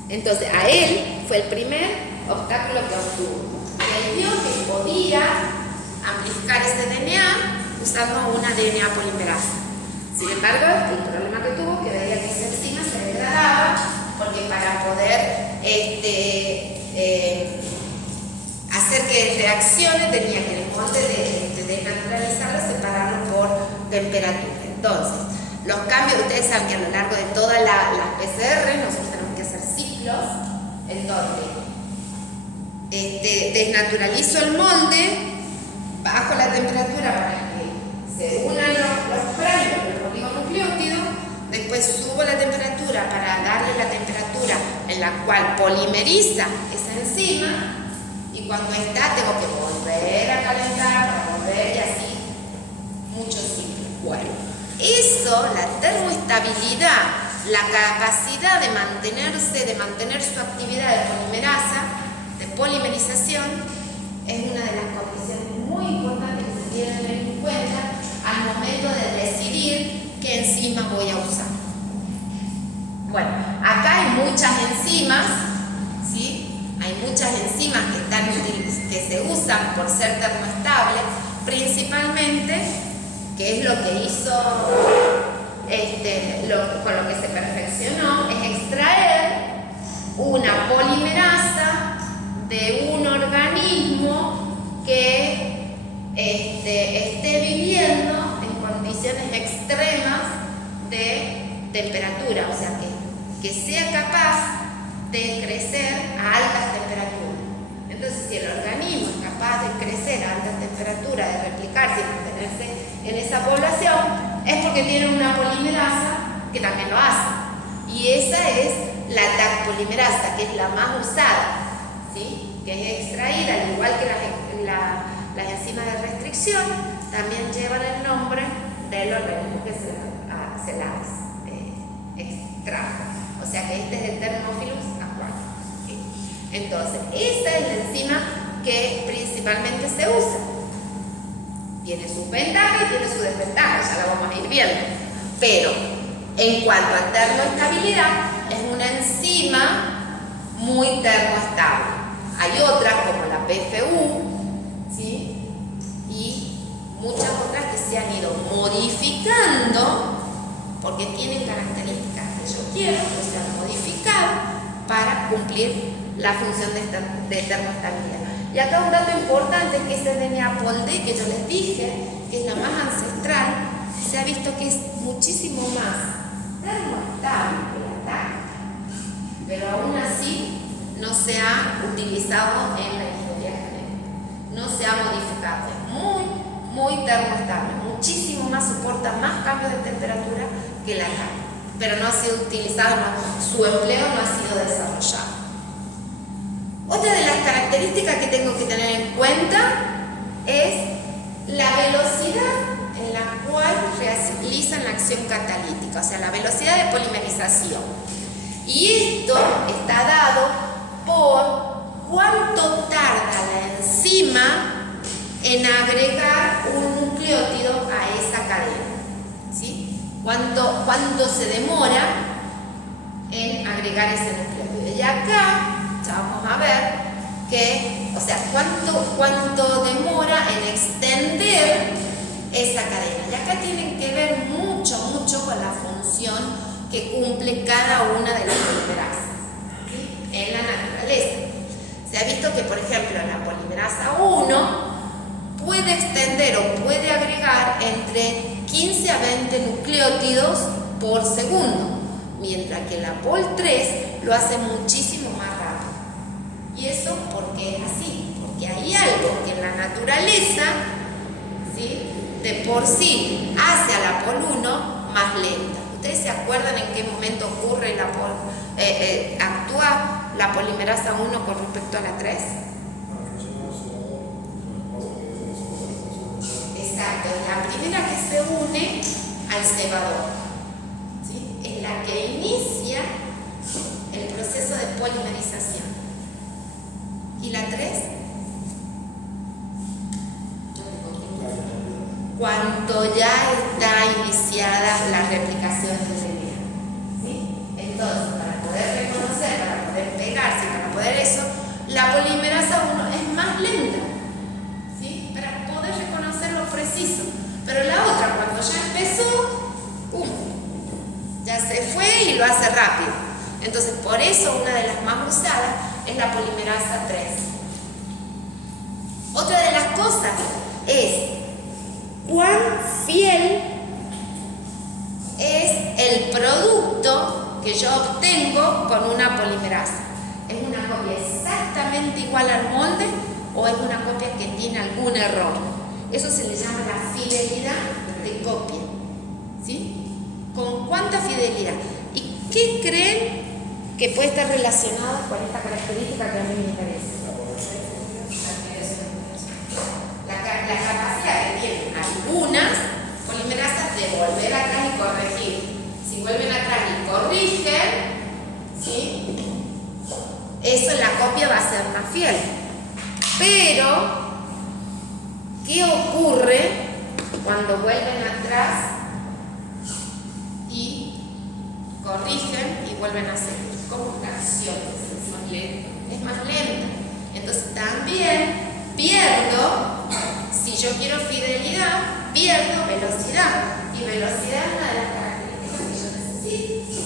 Entonces, a él fue el primer obstáculo que obtuvo. Él vio que podía amplificar ese DNA usando una DNA polimerasa. Sin embargo, el problema que tuvo, que veía que esa enzima se degradaba, porque para poder hacer que reaccione tenía que, en el molde de desnaturalizarlo, separarlo por temperatura. Entonces, los cambios, ustedes saben que a lo largo de todas las PCR nosotros tenemos que hacer ciclos en donde desnaturalizo el molde, bajo la temperatura para que se unan los primers del oligonucleótido, después subo la temperatura para darle la temperatura en la cual polimeriza esa enzima, y cuando está tengo que volver a calentar para volver, y así muchos ciclos. Bueno, eso, la termoestabilidad, la capacidad de mantener su actividad de polimerasa, de polimerización, es una de las condiciones muy importantes que se tienen que tener en cuenta al momento de decidir qué enzima voy a usar. Bueno, acá hay muchas enzimas, ¿sí? Hay muchas enzimas que se usan por ser termoestables, principalmente, que es lo que hizo, con lo que se perfeccionó, es extraer una polimerasa de un organismo que esté viviendo en condiciones extremas de temperatura, o sea, que sea capaz de crecer a altas temperaturas. Entonces, si el organismo es capaz de crecer a altas temperaturas, de replicarse y mantenerse en esa población, es porque tiene una polimerasa que también lo hace. Y esa es la TAC polimerasa, que es la más usada, ¿sí? Que es extraída, al igual que las enzimas de restricción, también llevan el nombre del organismo que se las extrajo. O sea que este es el Thermophilus aquaticus, ¿sí? Entonces, esa es la enzima que principalmente se usa. Tiene sus ventajas y tiene sus desventajas, ya la vamos a ir viendo. Pero, en cuanto a termoestabilidad, es una enzima muy termoestable. Hay otras como la PFU, ¿sí? Y muchas otras que se han ido modificando porque tienen características que yo quiero, que se han modificado para cumplir la función de termoestabilidad. Y acá un dato importante es que ese DNA POLD que yo les dije, que es la más ancestral, se ha visto que es muchísimo más termoestable que la TAC, pero aún así no se ha utilizado en la ingeniería genética. no se ha modificado, es muy termoestable, muchísimo más, soporta más cambios de temperatura que la TAC, pero no ha sido utilizado, su empleo no ha sido desarrollado. Otra de las características que tengo que tener en cuenta es la velocidad en la cual realizan la acción catalítica, o sea, la velocidad de polimerización. Y esto está dado por cuánto tarda la enzima en agregar un nucleótido a esa cadena, ¿sí? Cuánto se demora en agregar ese nucleótido. Y acá ya vamos a ver que, o sea, cuánto demora en extender esa cadena. Y acá tienen que ver mucho con la función que cumple cada una de las polimerasas, ¿sí? En la naturaleza. Se ha visto que, por ejemplo, la polimerasa 1 puede extender o puede agregar entre 15 a 20 nucleótidos por segundo, mientras que la POL3 lo hace muchísimo más rápido. Y eso porque es así, porque hay algo que en la naturaleza, ¿sí?, de por sí hace a la POL1 más lenta. ¿Ustedes se acuerdan en qué momento ocurre actúa la polimerasa 1 con respecto a la 3? Exacto, es la primera que se une al cebador, ¿sí? Es la que inicia el proceso de polimerización. ¿Y la 3? Cuando ya está iniciada la replicación de DNA, ¿sí? Entonces, para poder reconocer, para poder pegarse, para poder eso, la polimerasa 1 es más lenta, ¿sí?, para poder reconocer lo preciso. Pero la otra, cuando ya empezó, ya se fue y lo hace rápido. Entonces, por eso una de las más usadas es la polimerasa 3. Otra de las cosas es cuán fiel es el producto que yo obtengo con una polimerasa. ¿Es una copia exactamente igual al molde o es una copia que tiene algún error? Eso se le llama la fidelidad de copia, ¿sí? ¿Con cuánta fidelidad? ¿Y qué creen que puede estar relacionado con esta característica que a mí me interesa? La capacidad que tienen algunas polimerasas de volver atrás y corregir. Si vuelven atrás y corrigen, ¿sí?, eso, la copia va a ser más fiel. Pero, ¿qué ocurre cuando vuelven atrás y corrigen y vuelven a seguir? ¿Cómo reacciona? Es más lenta. Entonces también pierdo, si yo quiero fidelidad, pierdo velocidad. Y velocidad es una de las características que yo necesito.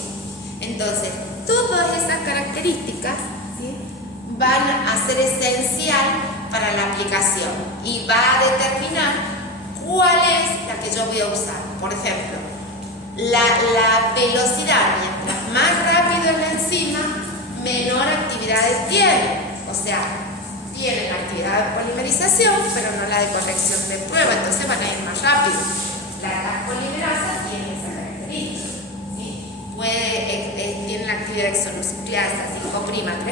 Entonces, todas esas características, ¿sí?, van a ser esencial para la aplicación y va a determinar cuál es la que yo voy a usar. Por ejemplo, la velocidad, mientras más rápido es la enzima, menor actividades tiene. O sea, tienen la actividad de polimerización, pero no la de corrección de prueba, entonces van a ir más rápido. La polimerasa tiene esa característica, ¿sí? Tiene la actividad exonucleasa 5',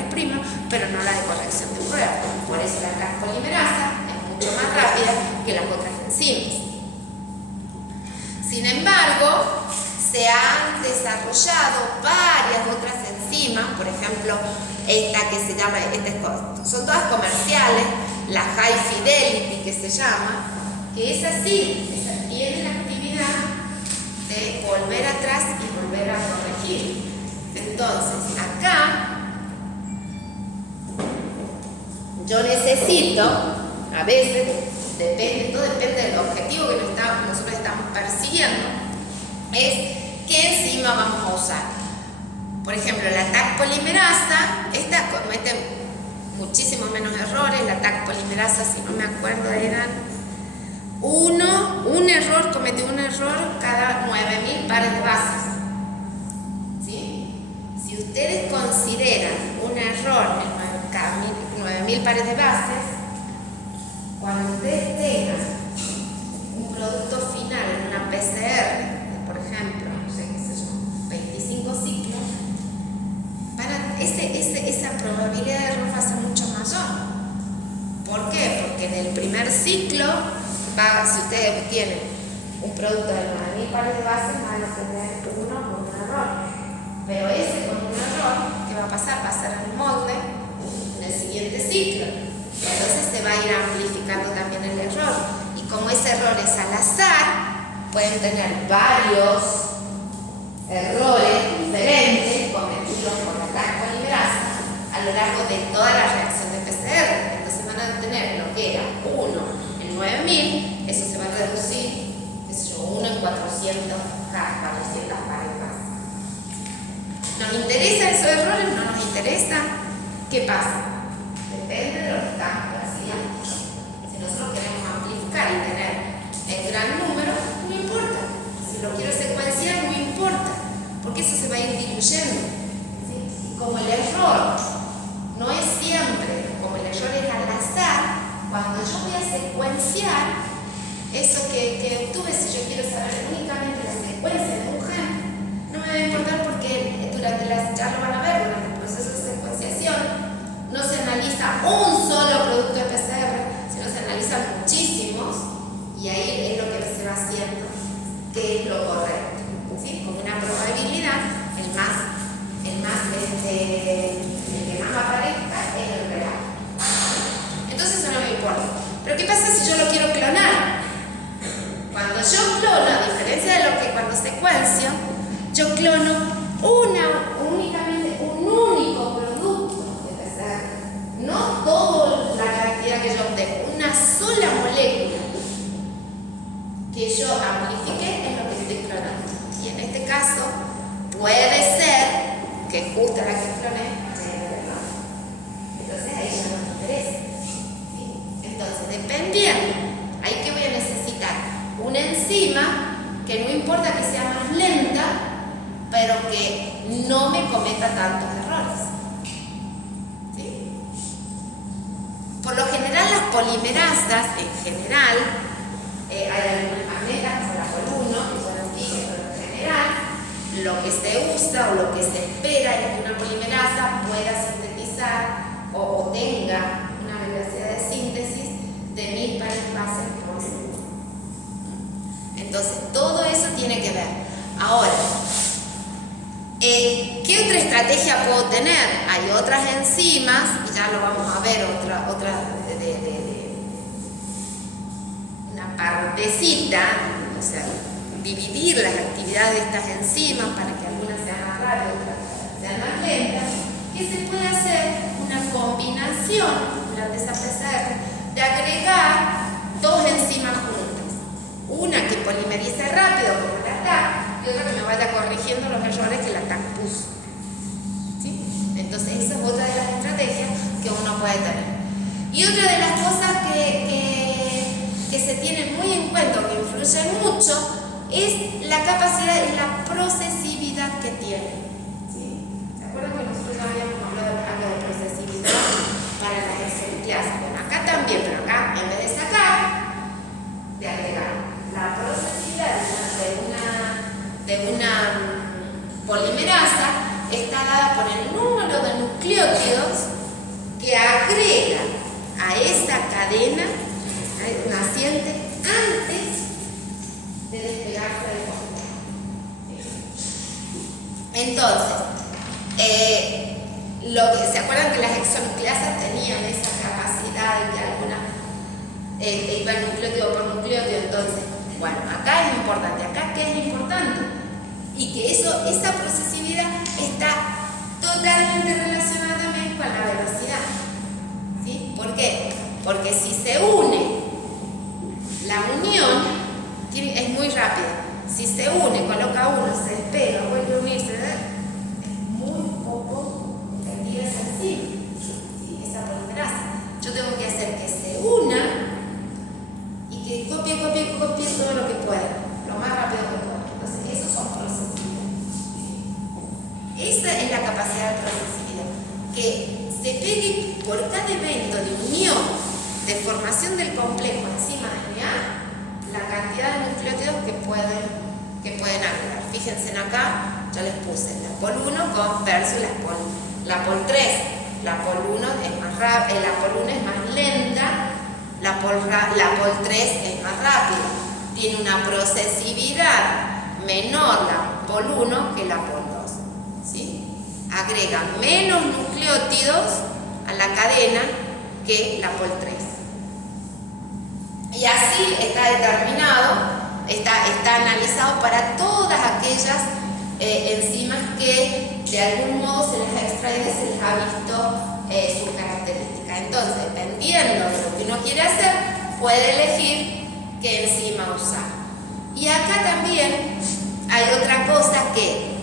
3', pero no la de corrección de prueba. Por eso la polimerasa es mucho más rápida que las otras enzimas. Sin embargo, se han desarrollado varias otras enzimas, por ejemplo, esta que se llama, son todas comerciales, la High Fidelity que se llama, que es así, tiene la actividad de volver atrás y volver a corregir. Entonces, acá yo necesito, a veces, todo depende del objetivo que nosotros estamos persiguiendo, es qué enzima vamos a usar. Por ejemplo, la TAC polimerasa, esta comete muchísimo menos errores. La TAC polimerasa, si no me acuerdo, eran comete un error cada 9.000 pares de bases, ¿sí? Si ustedes consideran un error en cada 9.000 pares de bases, cuando ustedes tengan un producto final en una PCR, por ejemplo, no sé qué sé yo, 25 ciclos, esa probabilidad de error va a ser mucho mayor. ¿Por qué? Porque en el primer ciclo, si ustedes tienen un producto de 9.000 pares de bases, van a tener uno con un error. Pero ese con un error, ¿qué va a pasar? Va a ser el molde en el siguiente ciclo. Entonces se va a ir amplificando también el error. Y como ese error es al azar, pueden tener varios errores diferentes cometidos por la polimerasa a lo largo de toda la reacción de PCR. Entonces van a tener lo que era 1 en 9.000, eso se va a reducir, qué sé yo, 1 en 400 parejas. ¿Nos interesan esos errores? ¿No nos interesan? ¿Qué pasa? Depende de lo que estamos haciendo. Si nosotros queremos amplificar y tener el gran número, no importa. Si lo quiero secuenciar, no importa, porque eso se va a ir diluyendo. ¿Sí? Y como el error no es siempre, como el error es al azar, cuando yo voy a secuenciar eso que obtuve, si yo quiero saber únicamente la secuencia de un gen, no me va a importar porque durante ya lo van a ver, durante el proceso de secuenciación, no se analiza un solo producto de PCR, sino se analizan muchísimos, y ahí es lo que se va haciendo, que es lo correcto, ¿sí? Con una probabilidad, el que más aparezca es el real. Entonces eso no me importa. Pero ¿qué pasa si yo lo quiero clonar? Cuando yo clono, a diferencia de lo que cuando secuencio, yo clono únicamente un único producto de PCR. No toda la cantidad que yo obtengo, una sola molécula que yo amplifique es lo que estoy clonando. Y en este caso puede ser que justo la que cloné sea el error. Entonces ahí ya no me interesa. ¿Sí? Entonces, dependiendo, ahí que voy a necesitar una enzima que no importa que sea más lenta, pero que no me cometa tantos errores. ¿Sí? Por lo general, las polimerasas, en general, hay algunas magnetas como la POL1, que son antiguas, pero en general, lo que se usa o lo que se espera es que una polimerasa pueda sintetizar o tenga una velocidad de síntesis de 1000 pares bases por segundo. Entonces, todo eso tiene que ver. Ahora, ¿qué otra estrategia puedo tener? Hay otras enzimas, y ya lo vamos a ver, una partecita, o sea, dividir las actividades de estas enzimas para que algunas sean más rápidas, otras sean más lentas, que se puede hacer una combinación durante esa PCR de agregar dos enzimas juntas. Una que polimerice rápido, como la TAC, y otra que me vaya corrigiendo los errores que la TAC puso. ¿Sí? Entonces, esa es otra de las estrategias que uno puede tener. Y otra de las cosas que se tienen muy en cuenta, que influyen mucho, es la capacidad y la procesividad que tiene. ¿Sí? ¿Se acuerdan que nosotros ya habíamos hablado de procesividad para las exonucleasas? Bueno, acá también, pero acá en vez de sacar, de agregar. La procesividad de una polimerasa está dada por el número de nucleótidos que agrega a esa cadena naciente antes de despegarse del código. Entonces, ¿se acuerdan que las exonucleasas tenían esa capacidad de que algunas iban nucleótido por nucleótido? Entonces, bueno, acá es importante. ¿Acá qué es importante? Y que esa procesividad está totalmente relacionada también con la velocidad. ¿Sí? ¿Por qué? Porque si se une, la unión es muy rápida. Si se une, coloca uno, se despega, vuelve a unirse, ¿verdad? Es muy poco efectiva esa enzima, ¿sí? Esa polimerasa. Yo tengo que hacer que se una y que copie todo lo que pueda, lo más rápido que pueda. Entonces, esos son procesividades. Esa es la capacidad de procesividad, que se pegue por cada evento de unión de formación del complejo enzima DNA, la cantidad de nucleótidos que pueden agregar. Fíjense acá, yo les puse la pol 1 versus la pol 3. La pol 1 es más rápida, la pol 1 es más lenta, la pol 3 es más rápida. Tiene una procesividad menor la pol 1 que la pol 2. ¿Sí? Agrega menos nucleótidos a la cadena que la pol 3. Y así está determinado, está analizado para todas aquellas enzimas que de algún modo se les ha extraído y se les ha visto sus características. Entonces, dependiendo de lo que uno quiere hacer, puede elegir qué enzima usar. Y acá también hay otra cosa que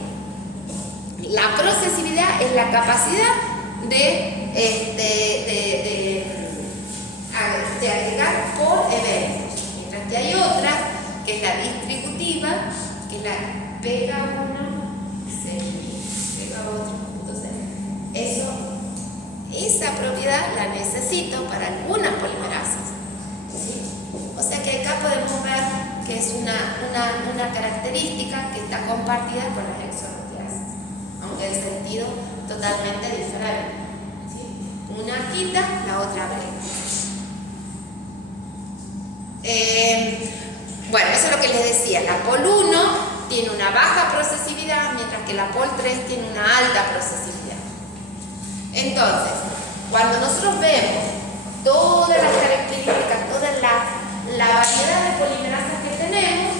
la procesividad es la capacidad de agregar por eventos, mientras que hay otra que es la distributiva, que es la pega uno, pega otro. Entonces, esa propiedad la necesito para algunas polimerasas, ¿sí? O sea que acá podemos ver que es una característica que está compartida con las hexanucleasas, aunque en sentido totalmente diferente, ¿sí? Una quita, la otra agrega. Bueno, eso es lo que les decía. La pol 1 tiene una baja procesividad, mientras que la pol 3 tiene una alta procesividad. Entonces, cuando nosotros vemos todas las características, toda la variedad de polimerasas que tenemos,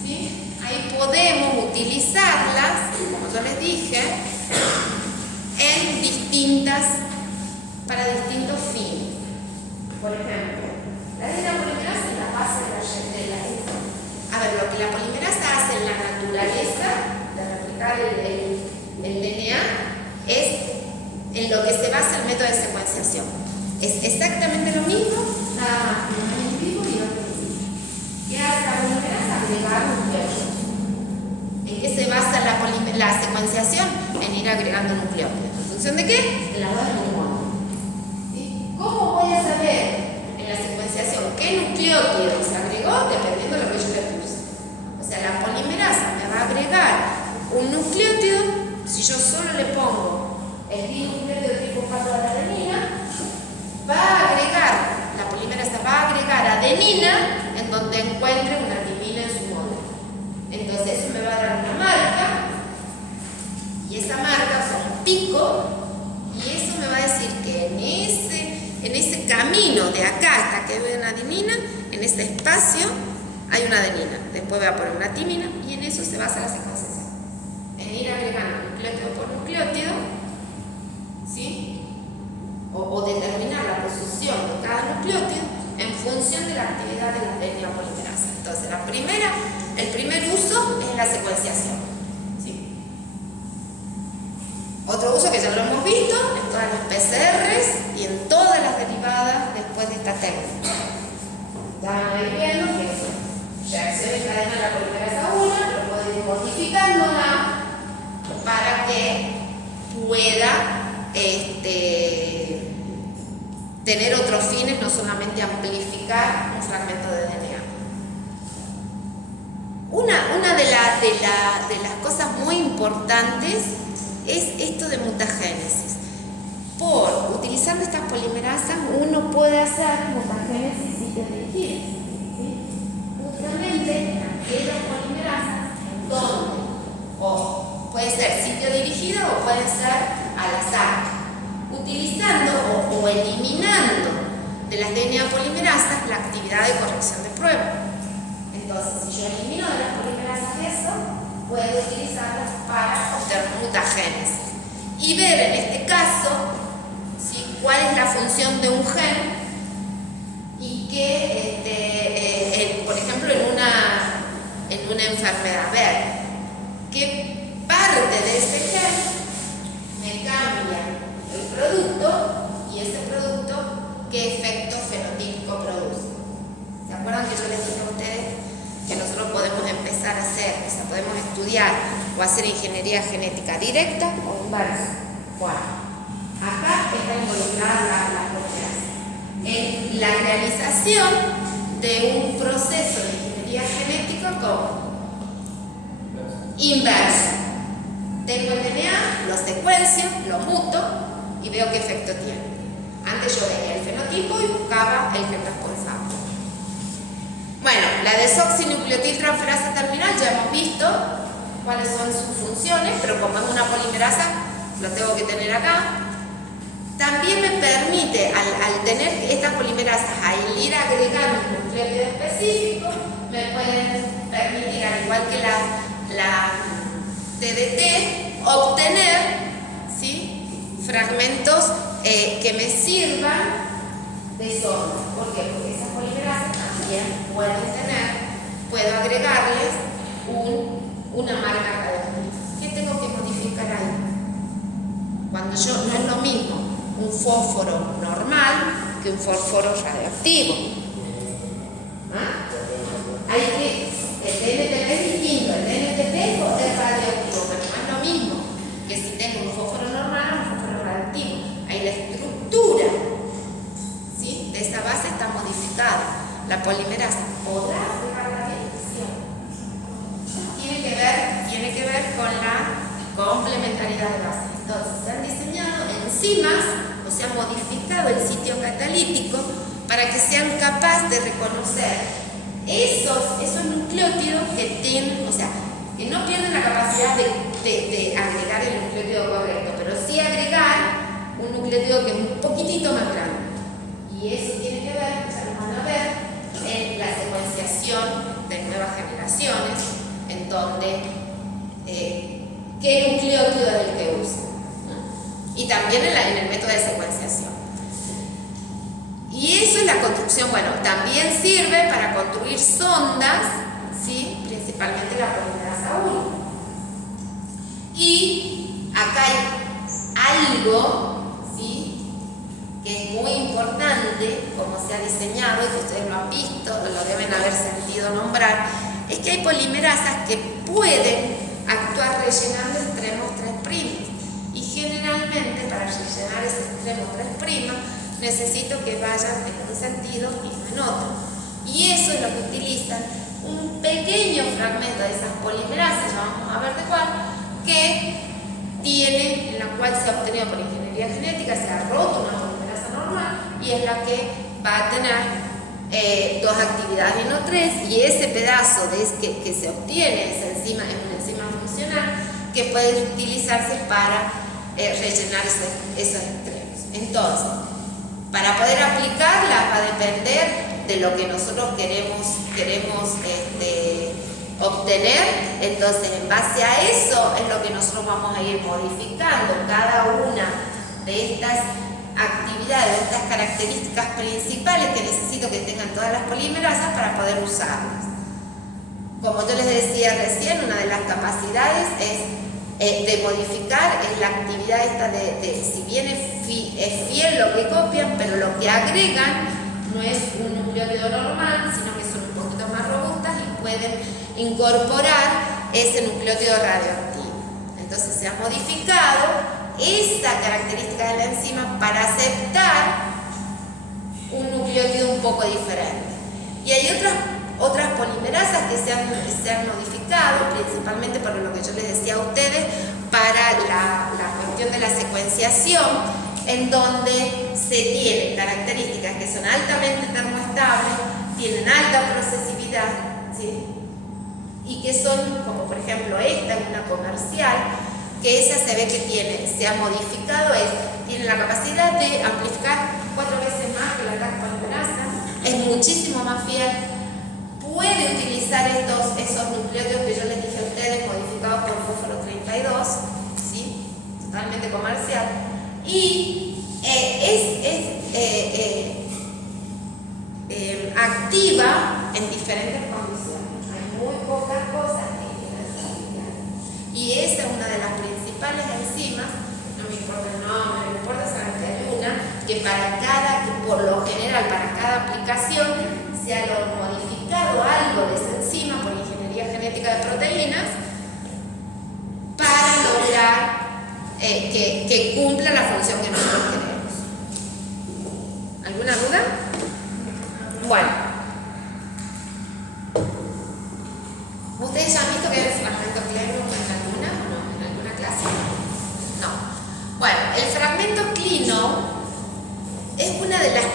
¿sí? Ahí podemos utilizarlas, como yo les dije, para distintos fines. Por ejemplo, la polimerasa es la base de la a ver, lo que la polimerasa hace en la naturaleza de replicar el DNA es en lo que se basa el método de secuenciación. Es exactamente lo mismo, nada más en vivo y organismo. ¿Qué hace la polimerasa? Agregar nucleótidos. ¿En qué se basa la secuenciación? En ir agregando nucleótidos. ¿En función de qué? De las dos hormonas. ¿Sí? ¿Cómo voy a saber en la secuenciación qué nucleótido se agregó? Dependiendo de lo que yo le puse. O sea, la polimerasa me va a agregar un nucleótido si yo solo le pongo el dinucleótido tipo 4 a la adenina, la polimerasa va a agregar adenina en donde encuentre una adimina en su módulo. Entonces eso me va a dar una marca, y esa marca es un pico, y eso me va a decir que en ese camino de acá hasta que veo una adenina, en ese espacio hay una adenina. Después voy a poner una timina, y en eso se basa la secuenciación. En ir agregando nucleótido por nucleótido, ¿sí? O determinar la posición de cada nucleótido en función de la actividad de la DNA polimerasa. Entonces, el primer uso es la secuenciación, ¿sí? Otro uso que ya lo hemos visto en todas las PCRs y en todas las derivadas después de esta técnica. Estaban ahí viendo que reacción en cadena de la polimerasa 1, lo puedo ir modificándola para que pueda tener otros fines, no solamente amplificar un fragmento de DNA. Una de las cosas muy importantes es esto de mutagénesis. Utilizando estas polimerasas, uno puede hacer mutagénesis sitio-dirigida, ¿sí? Justamente en aquellas polimerasas donde puede ser sitio dirigido o puede ser al azar, utilizando o eliminando de las DNA polimerasas la actividad de corrección de prueba. Entonces, si yo elimino de las polimerasas eso, puedo utilizarlas para obtener mutagénesis y ver en este caso, ¿sí?, cuál es la función de un gen y que, por ejemplo, en una enfermedad, ver qué parte de ese gen me cambia el producto y ese producto qué efecto fenotípico produce. ¿Se acuerdan que yo les dije a ustedes que nosotros podemos empezar a hacer, o sea, podemos estudiar o hacer ingeniería genética directa o inversa? Bueno, acá está involucrada la proteasa. en la realización de un proceso de ingeniería genética como inverso. Tengo el DNA, lo secuencio, lo muto y veo qué efecto tiene. Antes yo veía el fenotipo y buscaba el gen responsable. Bueno, la desoxinucleotidransferasa terminal ya hemos visto cuáles son sus funciones, pero como es una polimerasa, lo tengo que tener acá. También me permite, al tener estas polimerasas, al ir agregando un nucleótido específico, me pueden permitir, al igual que la DDT, obtener, ¿sí?, fragmentos que me sirvan de sonda. ¿Por qué? Porque esas polimerasas también puedo agregarles una marca radioactiva. ¿Qué tengo que modificar ahí? Cuando no es lo mismo un fósforo normal que un fósforo radioactivo. El DNTP es distinto, el DNTP es radioactivo, pero no es lo mismo que si tengo un fósforo normal o un fósforo radioactivo. Ahí la estructura, ¿sí?, de esa base está modificada. La polimerasa podrá dejar la reacción. Tiene que ver con la complementariedad de base. Entonces, se han diseñado enzimas o se ha modificado el sitio catalítico para que sean capaces de reconocer esos nucleótidos que tienen, o sea, que no pierden la capacidad de agregar el nucleótido correcto, pero sí agregar un nucleótido que es un poquitito más grande. Y eso tiene que ver, ya lo van a ver, en la secuenciación de nuevas generaciones, en donde qué nucleótido es el que usa, ¿no? Y también en el método de secuenciación. Y eso es la construcción. Bueno, también sirve para construir sondas, ¿sí?, principalmente la polimerasa 1. Y acá hay algo, ¿sí?, que es muy importante, como se ha diseñado y que ustedes lo han visto, lo deben haber sentido nombrar, es que hay polimerasas que pueden actuar rellenando extremos 3'. Y generalmente para rellenar ese extremo 3' necesito que vayan en un sentido y no en otro. Y eso es lo que utilizan un pequeño fragmento de esas polimerasas, ya vamos a ver de cuál, que tiene, en la cual se ha obtenido por ingeniería genética, se ha roto una polimerasa normal y es la que va a tener dos actividades y no tres, y ese pedazo que se obtiene, esa enzima es una enzima funcional que puede utilizarse para rellenar esos extremos. Entonces, para poder aplicarla va a depender de lo que nosotros queremos obtener. Entonces, en base a eso es lo que nosotros vamos a ir modificando cada una de estas actividades, estas características principales que necesito que tengan todas las polimerasas para poder usarlas. Como yo les decía recién, una de las capacidades de modificar es la actividad esta de si bien es fiel lo que copian, pero lo que agregan no es un nucleótido normal, sino que son un poquito más robustas y pueden incorporar ese nucleótido radioactivo. Entonces se ha modificado esta característica de la enzima para aceptar un nucleótido un poco diferente. Y hay otras polimerasas que se han modificado, principalmente por lo que yo les decía a ustedes, para la cuestión de la secuenciación, en donde se tienen características que son altamente termoestables, tienen alta procesividad, ¿sí?, y que son, como por ejemplo esta, una comercial, que esa se ve que se ha modificado, tiene la capacidad de amplificar 4 veces más que la TAC polimerasa, es muchísimo más fiel, puede utilizar esos nucleótidos que yo les dije a ustedes, modificados por fósforo 32, ¿sí?, totalmente comercial, y activa en diferentes condiciones. Hay muy pocas cosas que tienen esa actividad. Y esa es una de las principales enzimas, no me importa el nombre, no me importa saber que hay una, que por lo general para cada aplicación se ha modificado algo de esa enzima por ingeniería genética de proteínas para lograr que cumpla la función que nosotros queremos. ¿Alguna duda? Bueno, ¿ustedes ya han visto que hay el fragmento clino en alguna? ¿No? ¿En alguna clase? No. Bueno, el fragmento clino es una de las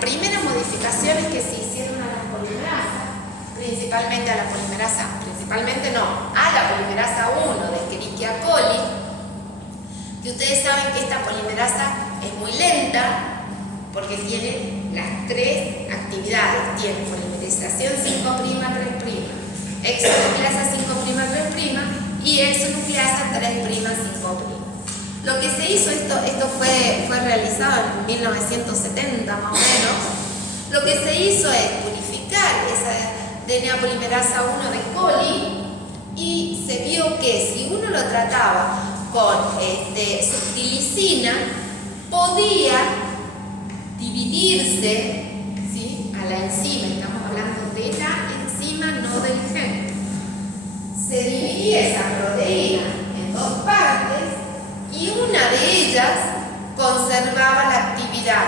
primeras modificaciones que se hicieron a las polimerasas, principalmente a la polimerasa, a la polimerasa 1 de Escherichia coli, que ustedes saben que esta polimerasa es muy lenta porque tiene las tres actividades, tiene polimerización 5'3', exonucleasa 5'3' y exonucleasa 3'5'. Lo que se hizo, esto fue realizado en 1970 más o menos, lo que se hizo es purificar esa DNA polimerasa 1 de coli y se vio que si uno lo trataba con subtilicina, podía dividirse, ¿sí?, a la enzima, estamos hablando de la enzima, no del gen. Se dividía esa proteína en dos partes y una de ellas conservaba la actividad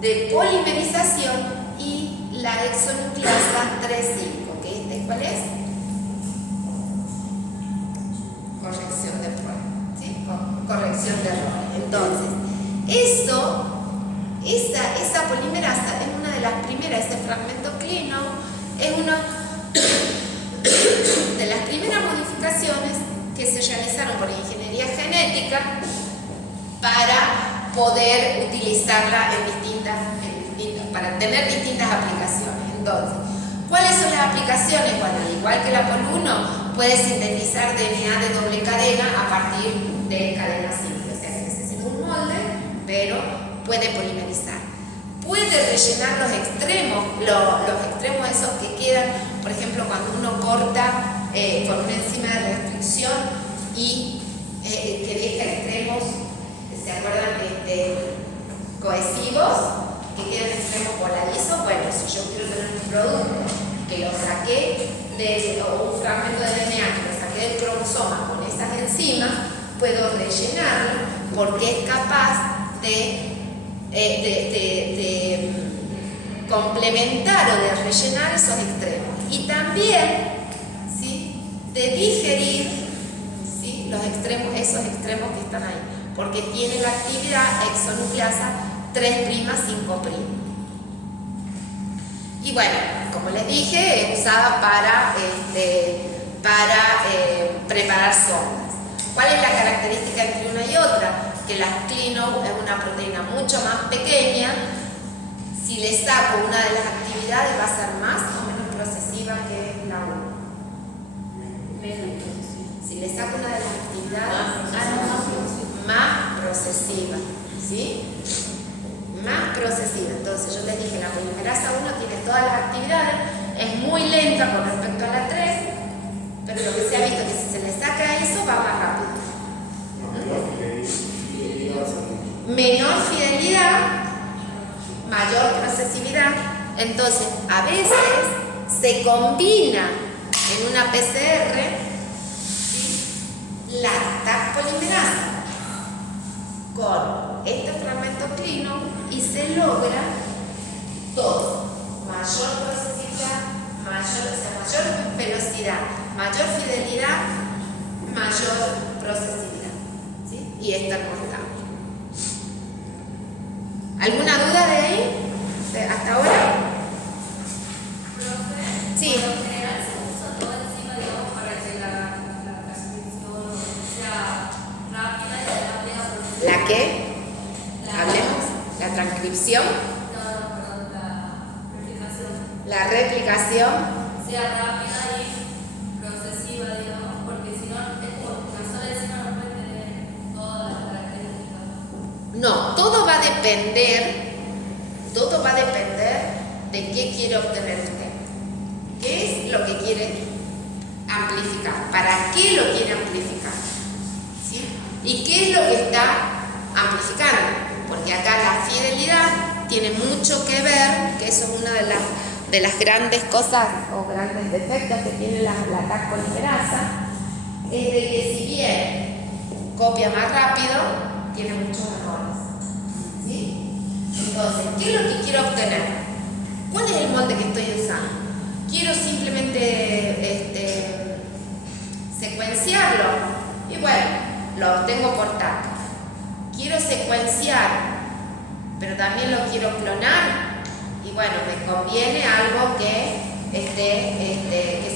de polimerización y la exonucleasa 3'5, que ¿cuál es? Corrección de error, ¿sí? Corrección de error. Entonces, esa polimerasa es una de las primeras, ese fragmento clino es una de las primeras modificaciones que se realizaron por ingeniería genética para poder utilizarla para tener distintas aplicaciones. Entonces, ¿cuáles son las aplicaciones? Bueno, al igual que la POL1, puede sintetizar DNA de doble cadena a partir de cadena simple, o sea que necesita un molde, pero puede polimerizar. Puede rellenar los extremos esos que quedan, por ejemplo, cuando uno corta con una enzima de restricción y que deja extremos, ¿se acuerdan? Cohesivos, que quedan extremos polarizos. Bueno, si yo quiero tener un producto que lo saqué o un fragmento de DNA que lo saqué del cromosoma con esas enzimas, puedo rellenarlo porque es capaz de complementar o de rellenar esos extremos y también, ¿sí?, de digerir, ¿sí?, esos extremos que están ahí, porque tiene la actividad exonucleasa 3'5'. Y bueno, como les dije, es usada para preparar sondas. ¿Cuál es la característica entre una y otra? Que la clino es una proteína mucho más pequeña. Si le saco una de las actividades, va a ser más o menos procesiva que la 1. Menos procesiva. Si le saco una de las actividades, más procesiva, ¿sí? Más procesiva. Entonces yo les dije, la polimerasa 1 tiene todas las actividades, es muy lenta con respecto a la 3, pero lo que se ha visto es que si se le saca eso, va más rápido. Menor fidelidad, mayor procesividad. Entonces, a veces se combina en una PCR, ¿sí?, la TAC polimerasa con este fragmento clino y se logra todo: mayor procesividad, mayor velocidad, mayor fidelidad, mayor procesividad, ¿sí? Y esta corta. ¿Alguna duda de ahí? ¿Hasta ahora? Sí. Por lo general se usa toda enzima, digamos, para que la transcripción sea rápida y rápida. ¿La qué? Hablemos. ¿La transcripción? No, perdón, la replicación. La replicación. Sea rápida y procesiva, digamos, porque si no, es como una sola enzima no puede tener todas las características. No, todo va a depender de qué quiere obtener usted. ¿Qué es lo que quiere amplificar? ¿Para qué lo quiere amplificar? ¿Sí? ¿Y qué es lo que está amplificando? Porque acá la fidelidad tiene mucho que ver, que eso es una de las grandes cosas o grandes defectos que tiene la TAC polimerasa, es de que si bien copia más rápido, tiene muchos errores. ¿Sí? Entonces, ¿qué es lo que quiero obtener? ¿Cuál es el molde que estoy usando? Quiero simplemente secuenciarlo y bueno, lo obtengo por TAC. Quiero secuenciar, pero también lo quiero clonar y bueno, me conviene algo que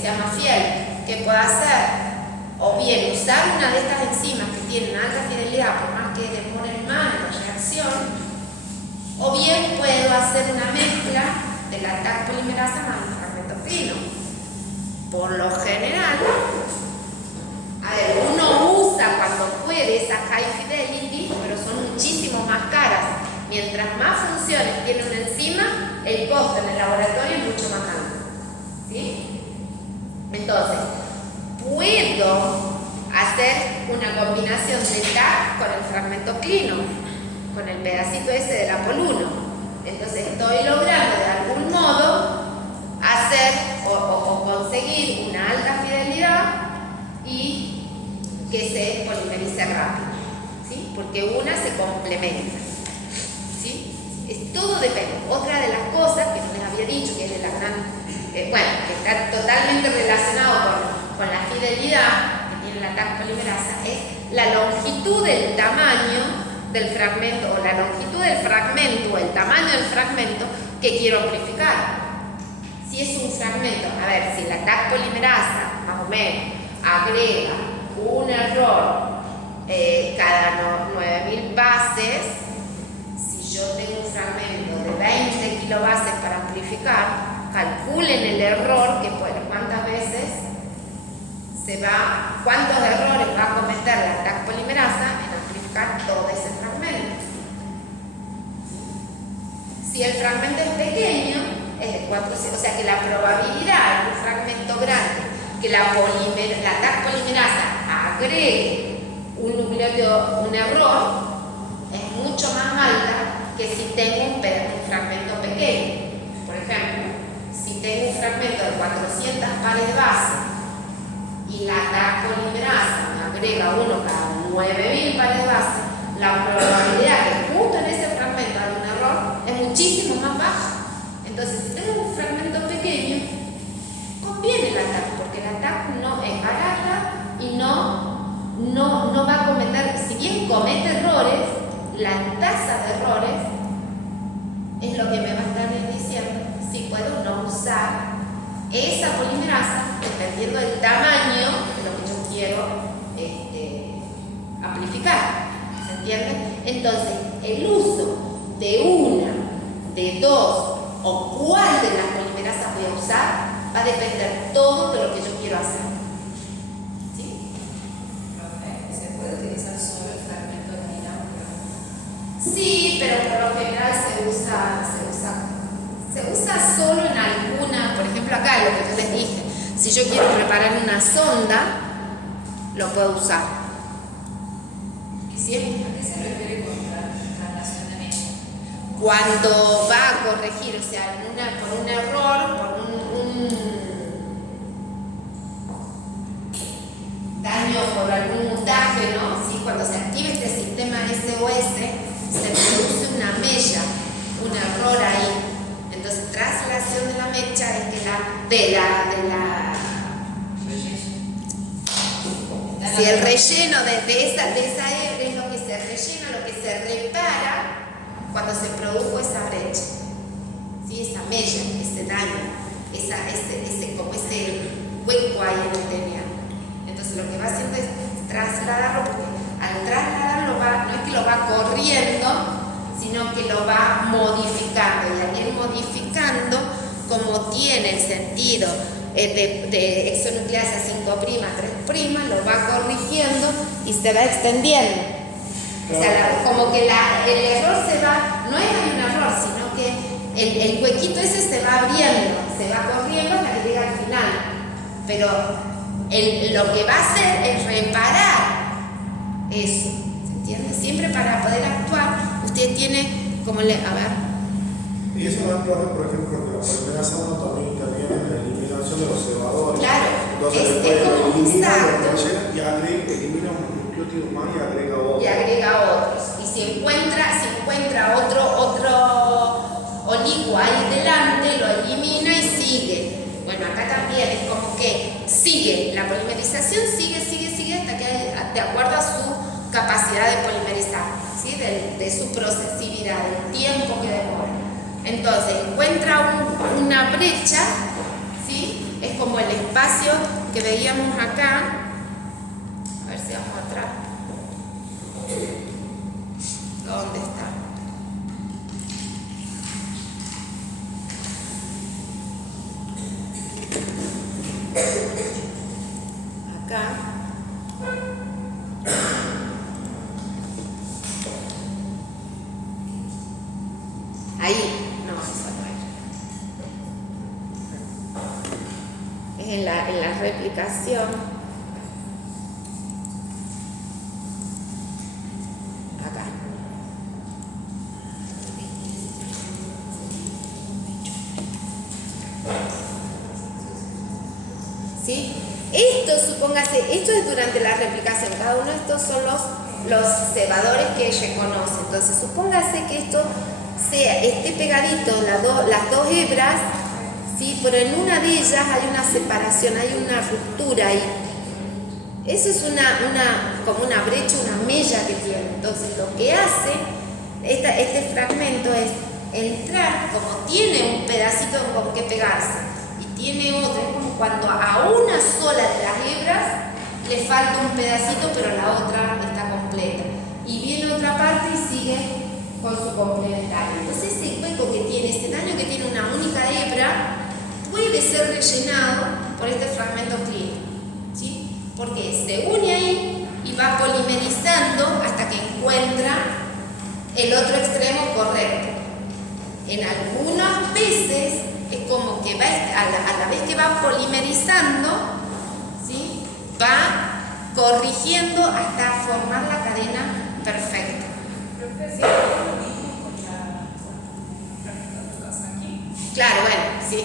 sea más fiel, que pueda hacer o bien usar una de estas enzimas que tienen alta fidelidad por más que demoren más en la reacción, o bien puedo hacer una mezcla de la TAC polimerasa más el fragmento clino. Por lo general, uno usa cuando puede esas high fidelity, pero son muchísimo más caras. Mientras más funciones tiene una enzima, el costo en el laboratorio es mucho más alto. ¿Sí? Entonces, puedo hacer una combinación de TAC con el fragmento clino, con el pedacito ese del APOL1. Entonces estoy logrando de algún modo hacer o conseguir una alta fidelidad y que se polimerice rápido, ¿sí? Porque una se complementa, ¿sí? Todo depende. Otra de las cosas que no les había dicho, que es de la gran, que está totalmente relacionado con la fidelidad que tiene la TAC polimerasa, es la longitud del tamaño del fragmento, o la longitud del fragmento, o el tamaño del fragmento que quiero amplificar. Si es un fragmento, si la TAC polimerasa, más o menos, agrega un error cada 9000 bases, si yo tengo un fragmento de 20 kilobases para amplificar, calculen el error cuántas veces cuántos errores va a cometer la TAC polimerasa en amplificar todo ese fragmento. Si el fragmento es pequeño, es de 400, o sea que la probabilidad en un fragmento grande que la TAC polimerasa agregue un error es mucho más alta que si tengo un fragmento pequeño. Por ejemplo, si tengo un fragmento de 400 pares de base y la TAC polimerasa me agrega uno cada 9000 pares de base, la probabilidad que justo en ese fragmento haya un error es muchísimo más baja. Entonces, si tengo un fragmento pequeño, conviene la TAC, porque la TAC no es barata y no va a cometer, si bien comete errores, la tasa de errores es lo que me va a estar diciendo si puedo no usar esa polimerasa dependiendo del tamaño de lo que yo quiero amplificar. ¿Se entiende? Entonces, el uso de una, de dos o cuál de las polimerasas voy a usar va a depender todo de lo que yo quiero hacer. ¿Sí? Profe, ¿se puede utilizar solo el fragmento de dinámica? Sí, pero por lo general se usa solo en alguna, por ejemplo acá lo que yo les dije, si yo quiero preparar una sonda, lo puedo usar. ¿Sí? ¿A qué se refiere con traslación de mecha? Cuando va a corregir, o sea, por un error, por un daño, por algún mutaje, ¿no? ¿Sí? Cuando se activa este sistema SOS, se produce una mella, un error ahí. Entonces, traslación de la mecha es si el relleno de esa hebra es lo que se rellena, lo que se repara cuando se produjo esa brecha, ¿sí? Esa mella, ese daño, como ese hueco ahí en el DNA. Entonces lo que va haciendo es trasladarlo, porque al trasladarlo no es que lo va corriendo, sino que lo va modificando, y al ir modificando, como tiene el sentido de exonucleasa 5', 3', lo va corrigiendo y se va extendiendo. O sea, como que el error no es un error, sino que el huequito ese se va abriendo, se va corriendo hasta que llega al final. Pero lo que va a hacer es reparar eso, ¿se entiende? Siempre para poder actuar, usted tiene como Y eso no es, por ejemplo, que la polimerasa 1 también interviene en la eliminación de los cebadores. Claro, entonces es después como un elimina salto. y elimina un nucleótido más y agrega otro. Y agrega otros. Y si encuentra otro oligo ahí delante, lo polimerización sigue hasta que, de acuerdo a su capacidad de polimerizar, ¿sí? de su procesividad, del tiempo que demora. Entonces, encuentra una brecha, ¿sí? Es como el espacio que veíamos acá. A ver si vamos atrás. ¿Dónde está? Acá. Ahí. No, esa no es. Es en la replicación. Acá. ¿Sí? Esto, supóngase, esto es durante la replicación. Cada uno de estos son los cebadores que reconoce. Entonces, supóngase que esto esté pegadito, las dos hebras, ¿sí? Pero en una de ellas hay una separación, hay una ruptura ahí. Eso es como una brecha, una mella que tiene. Entonces, lo que hace este fragmento es entrar, como tiene un pedacito con que pegarse, tiene otra, es como cuando a una sola de las hebras le falta un pedacito, pero la otra está completa. Y viene otra parte y sigue con su complementario. Entonces ese hueco que tiene, ese daño que tiene una única hebra, puede ser rellenado por este fragmento clínico, ¿sí? Porque se une ahí y va polimerizando hasta que encuentra el otro extremo correcto. En algunas veces es como que va a la vez que va polimerizando, ¿sí? Va corrigiendo hasta formar la cadena perfecta. ¿Sí? Claro, bueno, sí.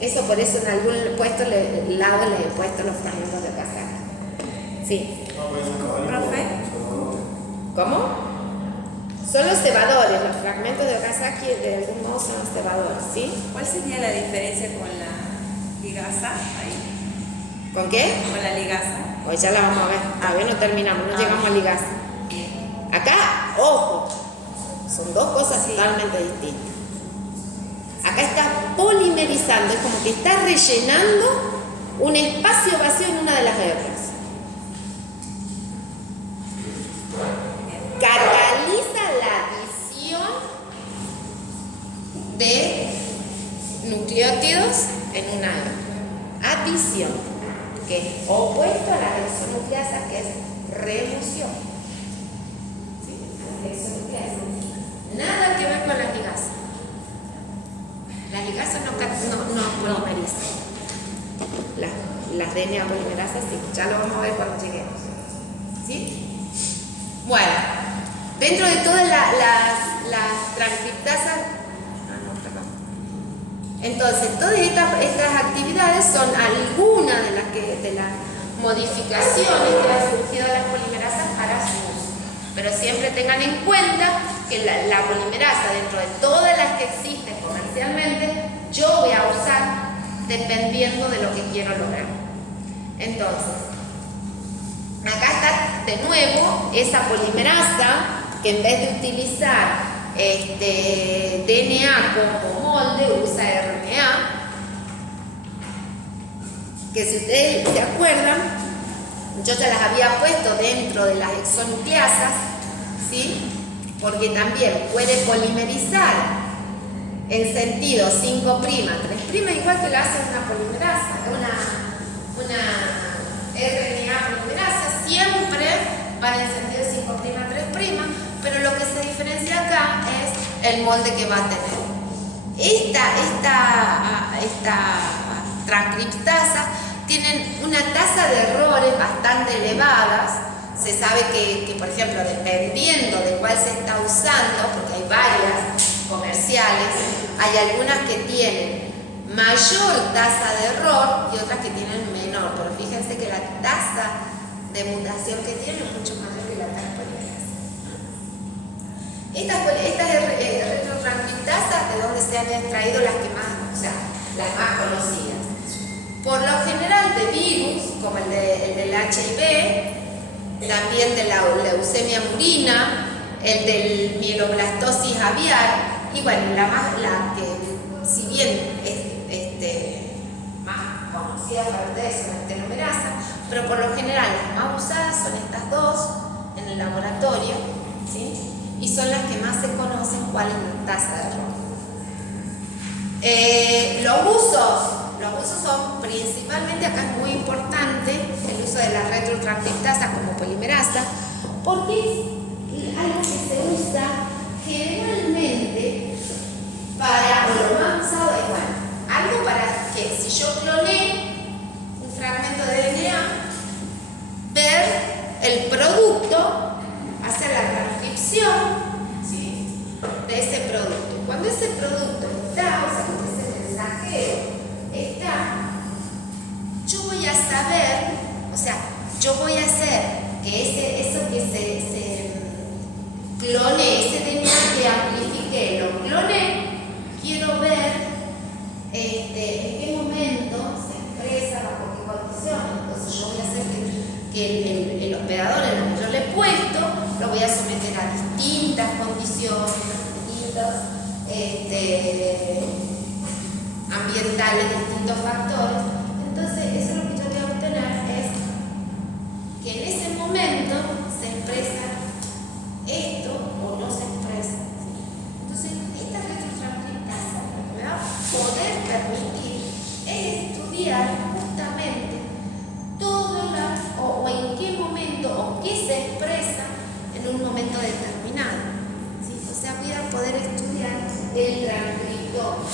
Eso por eso en algún lado le he puesto los fragmentos de Okazaki. Sí. ¿Profe? ¿Cómo? Son los cebadores, los fragmentos de Okazaki de algún modo son los cebadores, ¿sí? ¿Cuál sería la diferencia con la ligasa ahí? ¿Con qué? Con la ligasa. Hoy ya la vamos a ver. Todavía no terminamos, no llegamos a ligasa. Acá, ojo, son dos cosas totalmente distintas. Acá está polimerizando, es como que está rellenando un espacio vacío en una de las hebras. Cataliza la adición de nucleótidos en una hebra. Adición, que es opuesto a la hexonucleasa, que es remoción. ¿Sí? Hexonucleasa. Nada que ver con las ligasas. Las ligasas no polimerizan. Las DNA polimerasas sí, ya lo vamos a ver cuando lleguemos. ¿Sí? Bueno, dentro de todas las transcriptasas, entonces todas estas actividades son algunas de las modificaciones que han surgido de las polimerasas para su uso. Pero siempre tengan en cuenta que la polimerasa, dentro de todas las que existen comercialmente, yo voy a usar dependiendo de lo que quiero lograr. Entonces, acá está de nuevo esa polimerasa que en vez de utilizar DNA como molde, usa RNA, que si ustedes se acuerdan, yo ya las había puesto dentro de las hexonucleasas, ¿sí? Porque también puede polimerizar en sentido 5', 3', igual que lo hace una polimerasa, una RNA polimerasa, siempre para el sentido 5', 3', pero lo que se diferencia acá es el molde que va a tener. Esta transcriptasa tienen una tasa de errores bastante elevadas. Se sabe que, por ejemplo, dependiendo de cuál se está usando, porque hay varias comerciales, hay algunas que tienen mayor tasa de error y otras que tienen menor, pero fíjense que la tasa de mutación que tienen es mucho mayor que la tasa polimerasa. Estas retrotranscriptasas, de donde se han extraído las que más, o sea, las más conocidas. Por lo general de virus, como el del HIV, también de la leucemia murina, el del mieloblastosis aviar, y bueno, la que si bien es más conocida para ustedes son la telomerasa, pero por lo general las más usadas son estas dos en el laboratorio, ¿sí? Y son las que más se conocen cuál es la tasa de error. Los usos son principalmente, acá es muy importante el uso de la retrotranscriptasa como polimerasa, porque es algo que se usa generalmente para, o lo más usado es, bueno, algo para que si yo cloné un fragmento de DNA, ver el producto, hacer la transcripción, ¿sí?, de ese producto. Cuando ese producto está, o sea, cuando ese mensajero está, yo voy a saber, o sea, yo voy a hacer que eso que se clone, ese DNA que amplifique, lo clone, quiero ver en qué momento se expresa, bajo qué condición. Entonces yo voy a hacer que el hospedador en el que yo le he puesto lo voy a someter a distintas condiciones, distintos ambientales, distintos factores. Entonces eso es lo que yo voy a obtener, es que en ese momento se expresa esto o no se expresa, ¿sí? Entonces esta retrotranscriptasa lo que me va a poder permitir es estudiar justamente todas las, o en qué momento o qué se expresa en un momento determinado, ¿sí? O sea, voy a poder estudiar el transcriptoma.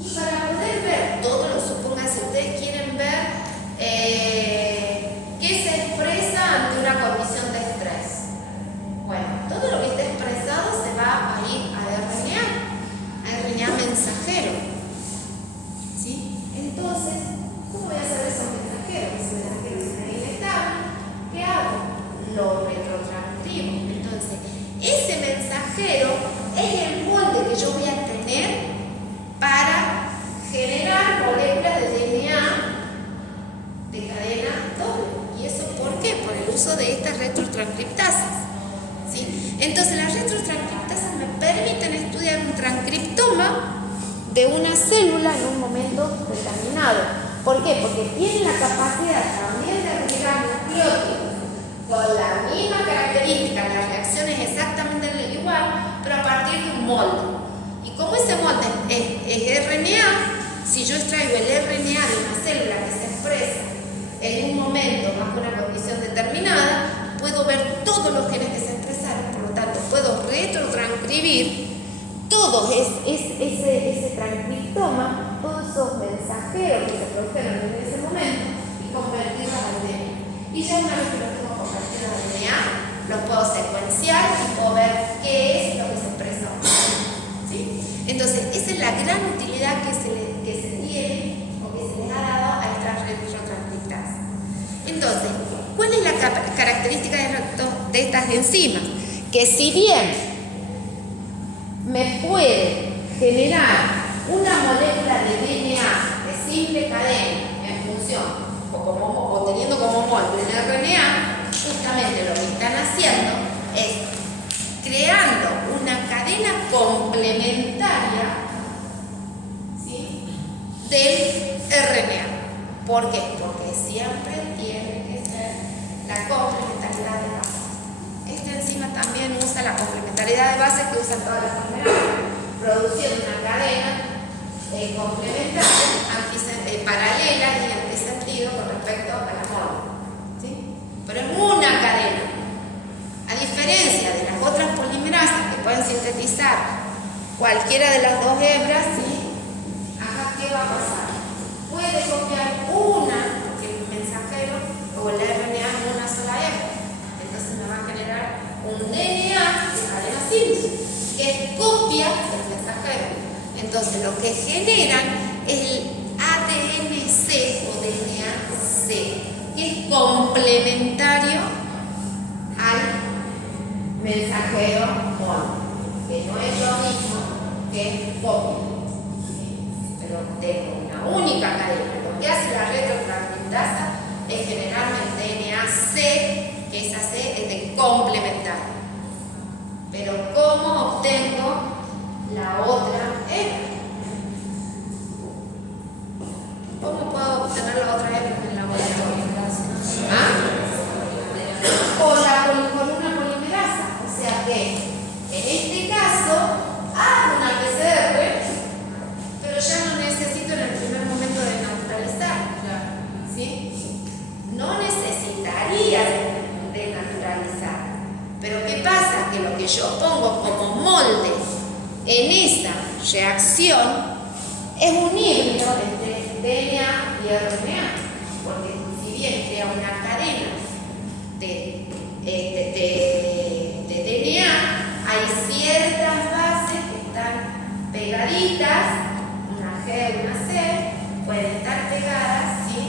Y para poder ver todo lo, supónganse, ustedes quieren ver qué se expresa ante una condición de estrés. Bueno, todo lo que esté expresado se va a ir a RNA mensajero, ¿sí? Entonces, ¿cómo voy a saber esos mensajeros? Esos mensajeros son inestables. ¿Qué hago? Lo retrotranscribo. Entonces, ese mensajero es el molde que yo voy a tener para generar moléculas de DNA de cadena doble. ¿Y eso por qué? Por el uso de estas retrotranscriptasas, ¿sí? Entonces las retrotranscriptasas me permiten estudiar un transcriptoma de una célula en un momento determinado. ¿Por qué? Porque tiene la capacidad también de agregar nucleótidos con la misma característica, las reacciones exactamente igual, pero a partir de un molde. Y como ese molde es RNA, si yo extraigo el RNA de una célula que se expresa en un momento bajo una condición determinada, puedo ver todos los genes que se expresaron, por lo tanto puedo retrotranscribir todo ese transcriptoma, todos esos mensajeros que se produjeron en ese momento y convertirlos al DNA. Y ya una vez que los tengo convertidos al DNA, los puedo secuenciar y puedo ver qué es lo que se expresa. ¿Sí? Entonces, esa es la gran utilidad que se tiene o que se les ha dado a estas retrotranscriptasas. Entonces, ¿cuál es la característica de estas enzimas? Que si bien me puede generar una molécula de DNA de simple cadena en función o teniendo como molde el RNA, justamente lo que están haciendo es creando una cadena complementaria, ¿sí?, del RNA. ¿Por qué? Porque siempre tiene que ser la complementariedad de bases. Esta enzima también usa la complementariedad de bases que usan todas las enzimas, produciendo una cadena complementaria, paralela y en qué sentido con respecto a la molde, ¿sí? Pero es una cadena. A diferencia de las otras polimerasas que pueden sintetizar cualquiera de las dos hebras, ¿sí?, acá ¿qué va a pasar? Puede copiar una, porque el mensajero o el RNA es una sola hebra. Entonces me va a generar un DNA de cadena simple que copia el mensajero. Entonces lo que generan es el ADN-C o DNA-C, que es complementario al mensajero molde, que no es lo mismo que copia, ¿sí?, pero tengo una única cadena. que hace la retrotranscriptasa es generarme el DNA C, que esa C es de complementario. Pero ¿cómo obtengo la otra hebra? ¿Cómo puedo obtener la otra hebra en el laboratorio? Con una polimerasa. O sea que en este caso hago una PCR, pero ya no necesito en el primer momento desnaturalizar. ¿Sí? No necesitaría desnaturalizar. Pero ¿qué pasa? Que lo que yo pongo como molde en esa reacción es un híbrido entre DNA y RNA, porque si bien crea una cadena de DNA, hay ciertas bases que están pegaditas, una G, una C, pueden estar pegadas, ¿sí?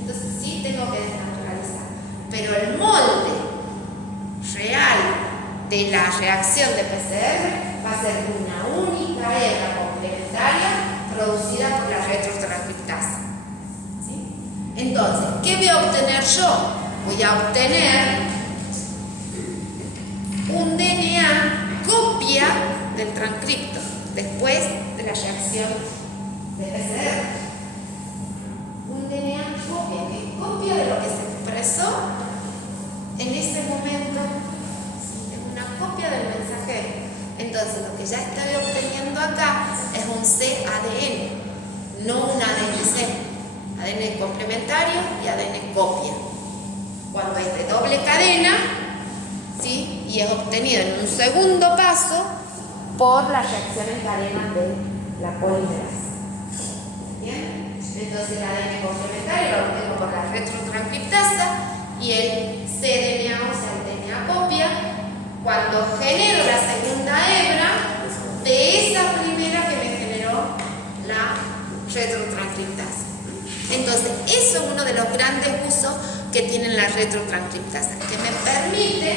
Entonces sí tengo que desnaturalizar. Pero el molde real de la reacción de PCR va a ser una única hebra complementaria producida por la retrotranscriptasa. ¿Sí? Entonces, ¿qué voy a obtener yo? Voy a obtener un DNA copia del transcripto después de la reacción de PCR. Un DNA copia, que es copia de lo que se expresó en ese momento, es una copia del mensajero. Entonces, lo que ya estoy obteniendo acá es un cADN, no un ADN-C. ADN complementario y ADN copia. Cuando es de doble cadena, ¿sí? Y es obtenido en un segundo paso por la reacción en cadena de la polimerasa. ¿Bien? Entonces, el ADN complementario lo obtengo por la retrotranscriptasa y el cDNA, o sea, el DNA copia, cuando genero la segunda hebra de esa primera que me generó la retrotranscriptasa. Entonces, eso es uno de los grandes usos que tienen las retrotranscriptasas, que me permite,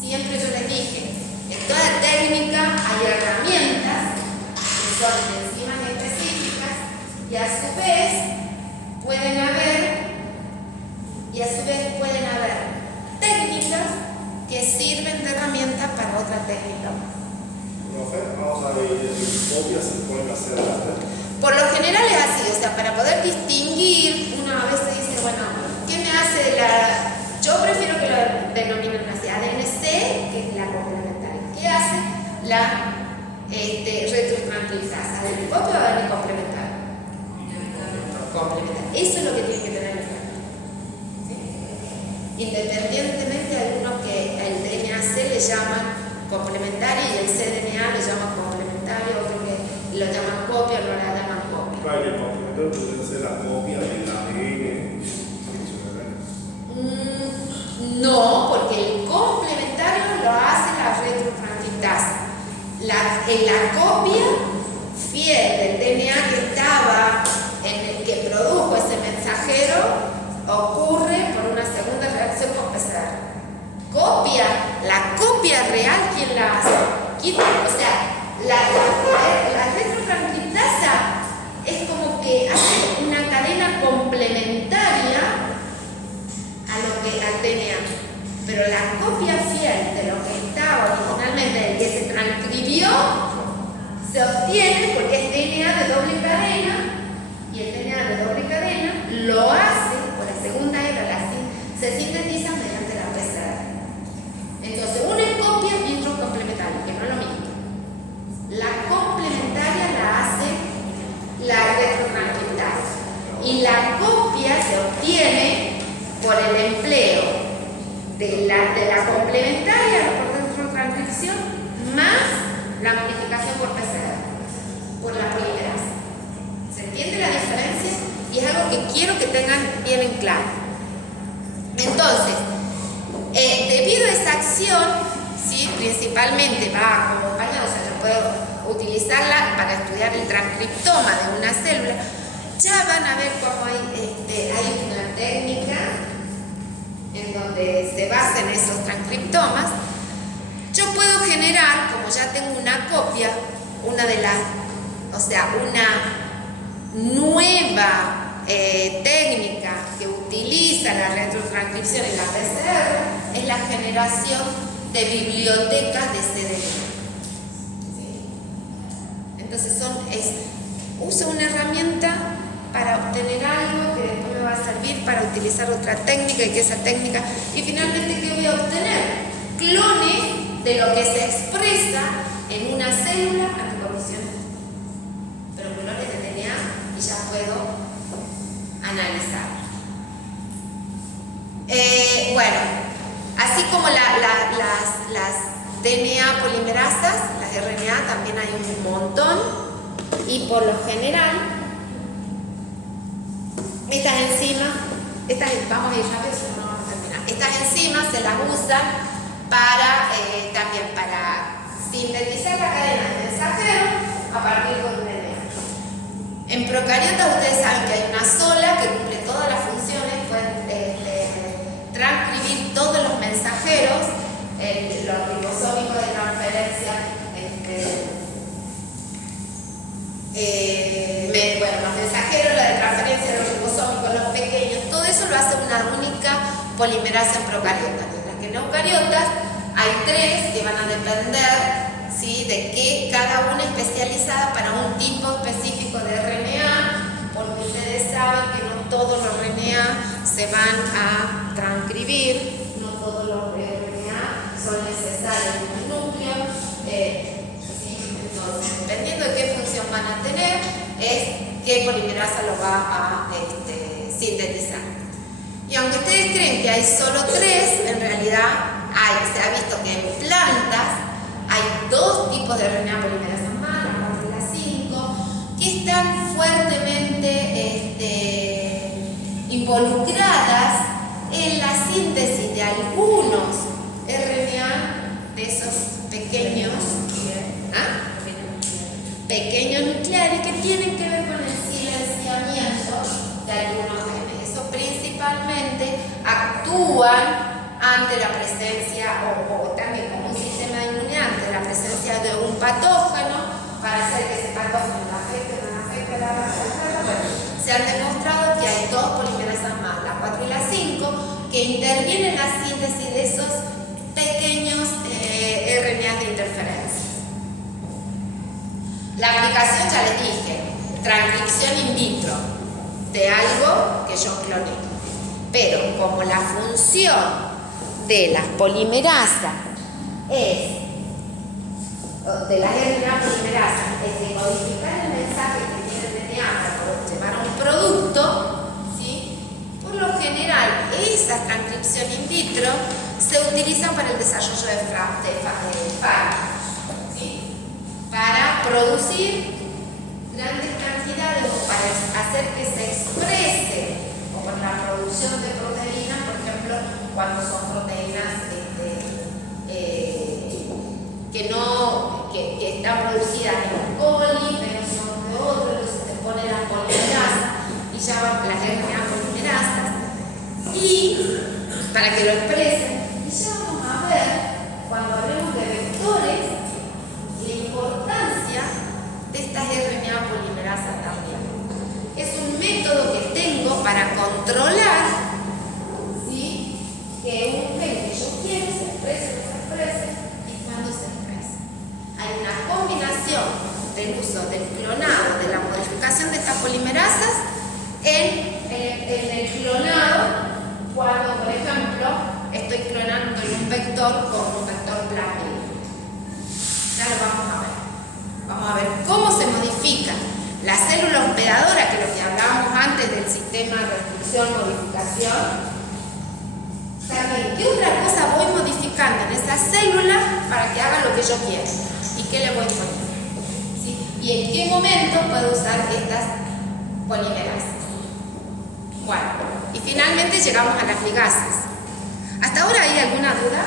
siempre yo les dije, en toda técnica hay herramientas que son enzimas específicas y a su vez pueden haber técnicas que sirven de herramienta para otra técnica más. Vamos a ver, copias se pueden hacer. Por lo general es así, o sea, para poder distinguir, una vez se dice, bueno, ¿qué me hace la...? Yo prefiero que lo denominen así, ADN-C, que es la complementaria. ¿Qué hace la retrotranscriptasa? ¿ADN copia o ADN complementario? Complementario. Eso es lo que tiene que tener en cuenta. ¿Sí? Independientemente, algunos que el DNA-C le llaman complementario y el cDNA le llaman complementario, otros que lo llaman copia o no la llaman copia. Claro, el complementario puede ser la copia del ADN. No, porque el complementario lo hace la retrotranscriptasa. La copia fiel del DNA que estaba en el que produjo ese mensajero ocurre por una segunda reacción con PCR. La copia real, ¿quién la hace? O sea, la retrotranscriptasa es como que hace una cadena complementaria al DNA, pero la copia fiel de lo que estaba originalmente, que se transcribió, se obtiene porque es DNA de doble cadena, y el DNA de doble cadena lo hace por la segunda hebra, se sintetiza mediante la PCR. Entonces, una es copia y otra es complementaria, que no es lo mismo. La complementaria la hace la retrotranscriptasa y la copia se obtiene por el empleo de la complementaria por retrotranscripción más la modificación por PCR, por la polimerasa. ¿Se entiende la diferencia? Y es algo que quiero que tengan bien en claro. Entonces, debido a esa acción, ¿sí? Principalmente va acompañada, o sea, yo puedo utilizarla para estudiar el transcriptoma de una célula. Ya van a ver cómo hay una técnica en donde se basa en esos transcriptomas. Yo puedo generar, como ya tengo una copia, una nueva técnica que utiliza la retrotranscripción y la PCR es la generación de bibliotecas de CDN. Entonces uso una herramienta para obtener algo que después me va a servir para utilizar otra técnica y que esa técnica, y finalmente ¿qué voy a obtener? Clones de lo que se expresa en una célula anticondicional, pero clones de DNA y ya puedo analizar. Bueno, así como las DNA polimerasas, las RNA, también hay un montón, y por lo general estas enzimas, vamos a ir rápido si no vamos a terminar. Estas enzimas se las usan también para sintetizar la cadena de mensajeros a partir de un DNA. En procariotas ustedes saben que hay una sola que cumple todas las funciones, pueden transcribir todos los mensajeros, los ribosómicos de transferencia, los mensajeros, la de transferencia de los ribosómicos, los pequeños, todo eso lo hace una única polimerasa en procariotas, mientras que en eucariotas hay 3 que van a depender, ¿sí?, de que cada una especializada para un tipo específico de RNA, porque ustedes saben que no todos los RNA se van a transcribir, no todos los RNA son necesarios en el núcleo. Entonces, dependiendo de qué función van a tener, es qué polimerasa lo va a sintetizar. Y aunque ustedes creen que hay solo 3, en realidad se ha visto que en plantas hay 2 tipos de RNA polimerasa más, la 4 y la 5, que están fuertemente involucradas en la síntesis de algunos RNA de esos pequeños nucleares que tienen que ver con el silenciamiento de algunos genes. Eso principalmente actúan ante la presencia o también como un sistema de inmunidad ante la presencia de un patógeno para hacer que ese patógeno no afecte la bacteria. Bueno, se han demostrado que hay 2 polimerasas más, la 4 y la 5, que intervienen en la síntesis de esos pequeños RNA de interferencia. La aplicación, ya les dije, transcripción in vitro de algo que yo cloné. Pero como la función de las polimerasas de las RNA polimerasas es de codificar el mensaje que tiene el DNA para llevar a un producto, ¿sí?, por lo general esas transcripción in vitro se utilizan para el desarrollo de fármacos, ¿sí?, para producir grandes cantidades o para hacer que se exprese, o por la producción de proteínas, por ejemplo, cuando son proteínas que están producidas en coli, pero son de otro, entonces se pone la polimerasa y ya van las RNA polimerasas, y para que lo expresen, y ya vamos a ver, cuando hablemos de vectores, la importancia de estas RNA polimerasas también. Es un método que tengo para controlar, ¿sí?, que un gen que yo quiero se exprese o no se exprese y cuándo se exprese. Hay una combinación del uso del clonado, de la modificación de estas polimerasas en el clonado, cuando, por ejemplo, estoy clonando un vector con un vector plasmídico. Ya lo vamos a ver. Vamos a ver cómo se modifica la célula hospedadora, que es lo que hablábamos antes del sistema de restricción, modificación. ¿Saben qué otra cosa voy modificando en esa célula para que haga lo que yo quiero? ¿Y qué le voy poniendo? ¿Sí? ¿Y en qué momento puedo usar estas polimerasas? Bueno, y finalmente llegamos a las ligasas. ¿Hasta ahora hay alguna duda?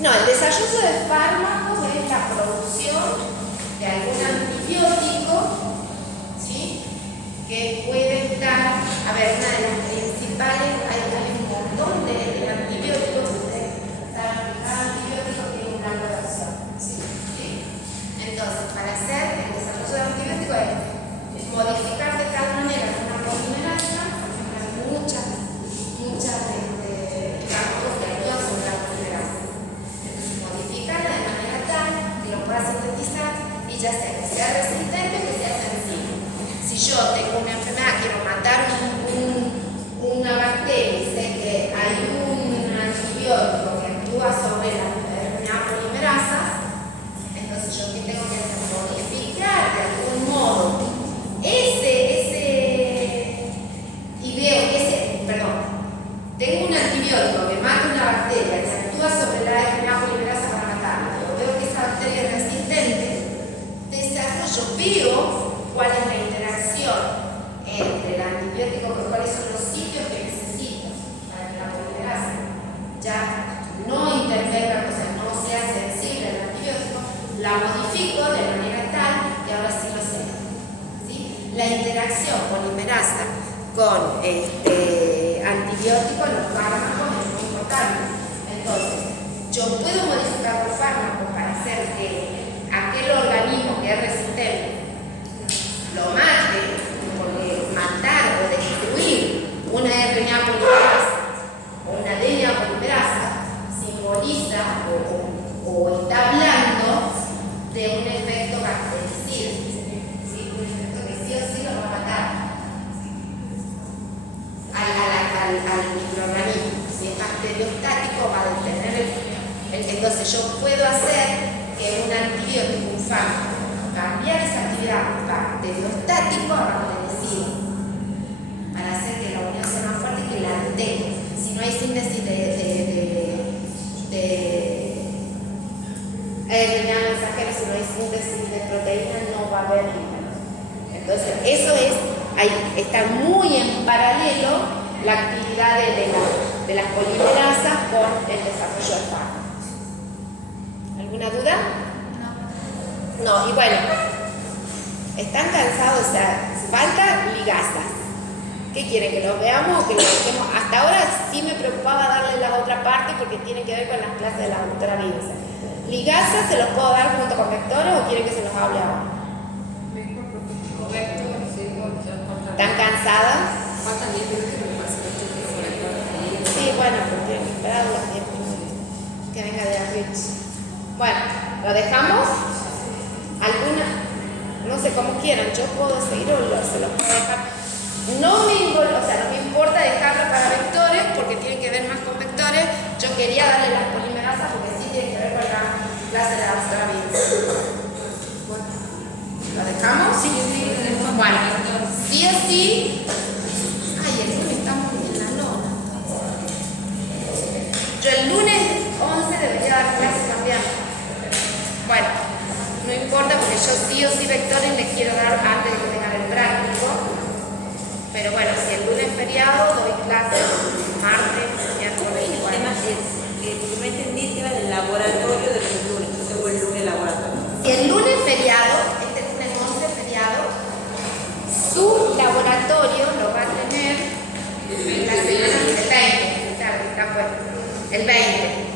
No, el desarrollo de fármacos es la producción de algún antibiótico, ¿sí?, que puede estar, a ver, una de las principales, hay un montón de antibióticos que ustedes Ya sea que sea resistente o que sea sensible. Si yo tengo una enfermedad, quiero matar una bacteria y sé que hay un antibiótico que actúa sobre la determinada polimerasa, entonces yo ¿qué tengo que hacer? Modificar de algún modo tengo un antibiótico que mata una bacteria que actúa sobre la determinada polimerasa para matarla, pero veo que esa bacteria es resistente, veo cuál es la interacción entre el antibiótico, cuáles son los sitios que necesito para que la polimerasa ya no intervenga, o sea, no sea sensible al antibiótico, la modifico de manera tal que ahora sí lo sé. ¿Sí? La interacción polimerasa con antibióticos, los fármacos es muy importante. Entonces, yo puedo modificar los fármacos para hacer que aquel organismo que es resistente lo mate, porque matar o destruir una RNA polimerasa o una DNA polimerasa simboliza o está hablando de un efecto bactericida, ¿sí? Un efecto que sí o sí lo va a matar al microorganismo. Si es bacteriostático, va a detener entonces yo puedo hacer que un antibiótico, un fármaco, cambiar esa actividad bacteriostático a bactericida para hacer que la unión sea más fuerte y que la detenga. Si no hay síntesis de RNA mensajero, si no hay síntesis de proteínas, no va a haber vida. Entonces, eso es, ahí está muy en paralelo la actividad de las polimerasas con el desarrollo del fármaco. ¿Alguna duda? No, y bueno, están cansados, o sea, falta ligasas. ¿Qué quieren? ¿Que los veamos o que los dejemos? Hasta ahora sí me preocupaba darle la otra parte porque tiene que ver con las clases de la doctora Vince. ¿Ligasas se los puedo dar junto con vectores o quieren que se los hable ahora? ¿Están cansadas? Faltan 10 minutos y me parece que estoy por el Sí, bueno, pero tienen que esperar los 10 minutos. Que venga de Rich. Bueno, ¿lo dejamos? ¿Alguna? No sé, cómo quieran. Yo puedo seguir o se los puedo dejar. No me importa dejarlo para vectores porque tiene que ver más con vectores. Yo quería darle las polimerasas porque sí tiene que ver con la clase de la doctora Vince. ¿Lo dejamos? Sí. Bueno, sí o sí. Ay, el lunes estamos en la lona. Yo el lunes 11 debería dar clases también. Bueno, no importa porque yo sí o sí vectores les quiero dar antes de que tengan el práctico. Pero bueno, si el lunes es feriado, doy clases martes, miércoles y jueves. No entendí que era del laboratorio de los lunes, entonces fue el lunes laboratorio. Si el lunes es feriado, este lunes 11 es feriado, su laboratorio lo va a tener la semana del 20, claro, está bueno, el 20.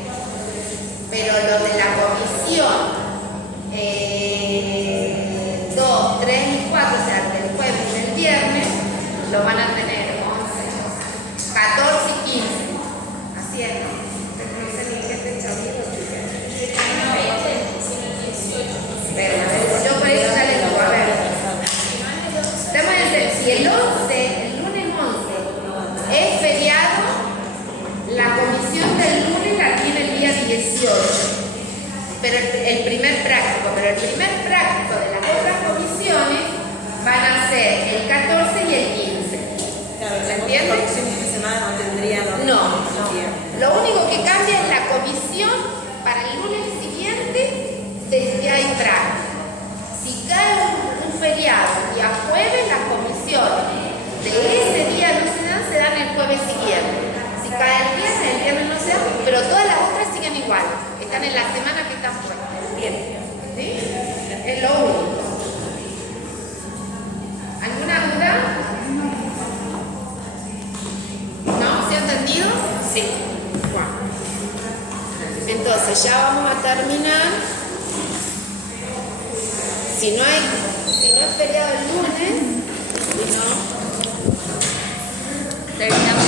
Pero lo de la comisión 2, 3 y 4, o sea, del jueves y del viernes, lo van a tener 11, 14 y 15. Así es, ¿no? No sé ni qué fecha viene. Pero yo por eso ya les digo, a ver. Si el 11, el lunes 11, es feriado, la comisión del lunes la tiene el día 18. Pero el primer práctico de las otras comisiones van a ser el 14 y el 15. Claro, ¿Se entiende? La comisión de esta semana no tendría. No. Lo único que cambia es la comisión para el lunes siguiente del que hay práctica. Si cae un feriado y a jueves, las comisiones de ese día no se dan el jueves siguiente. Si cae el viernes no se dan, pero todas las otras siguen igual. Están en la semana que están fuera. Bien. ¿Sí? Es lo único. ¿Alguna duda? ¿No? ¿Se ha entendido? Sí. Bueno. Entonces ya vamos a terminar. Si no es feriado el lunes, si no, terminamos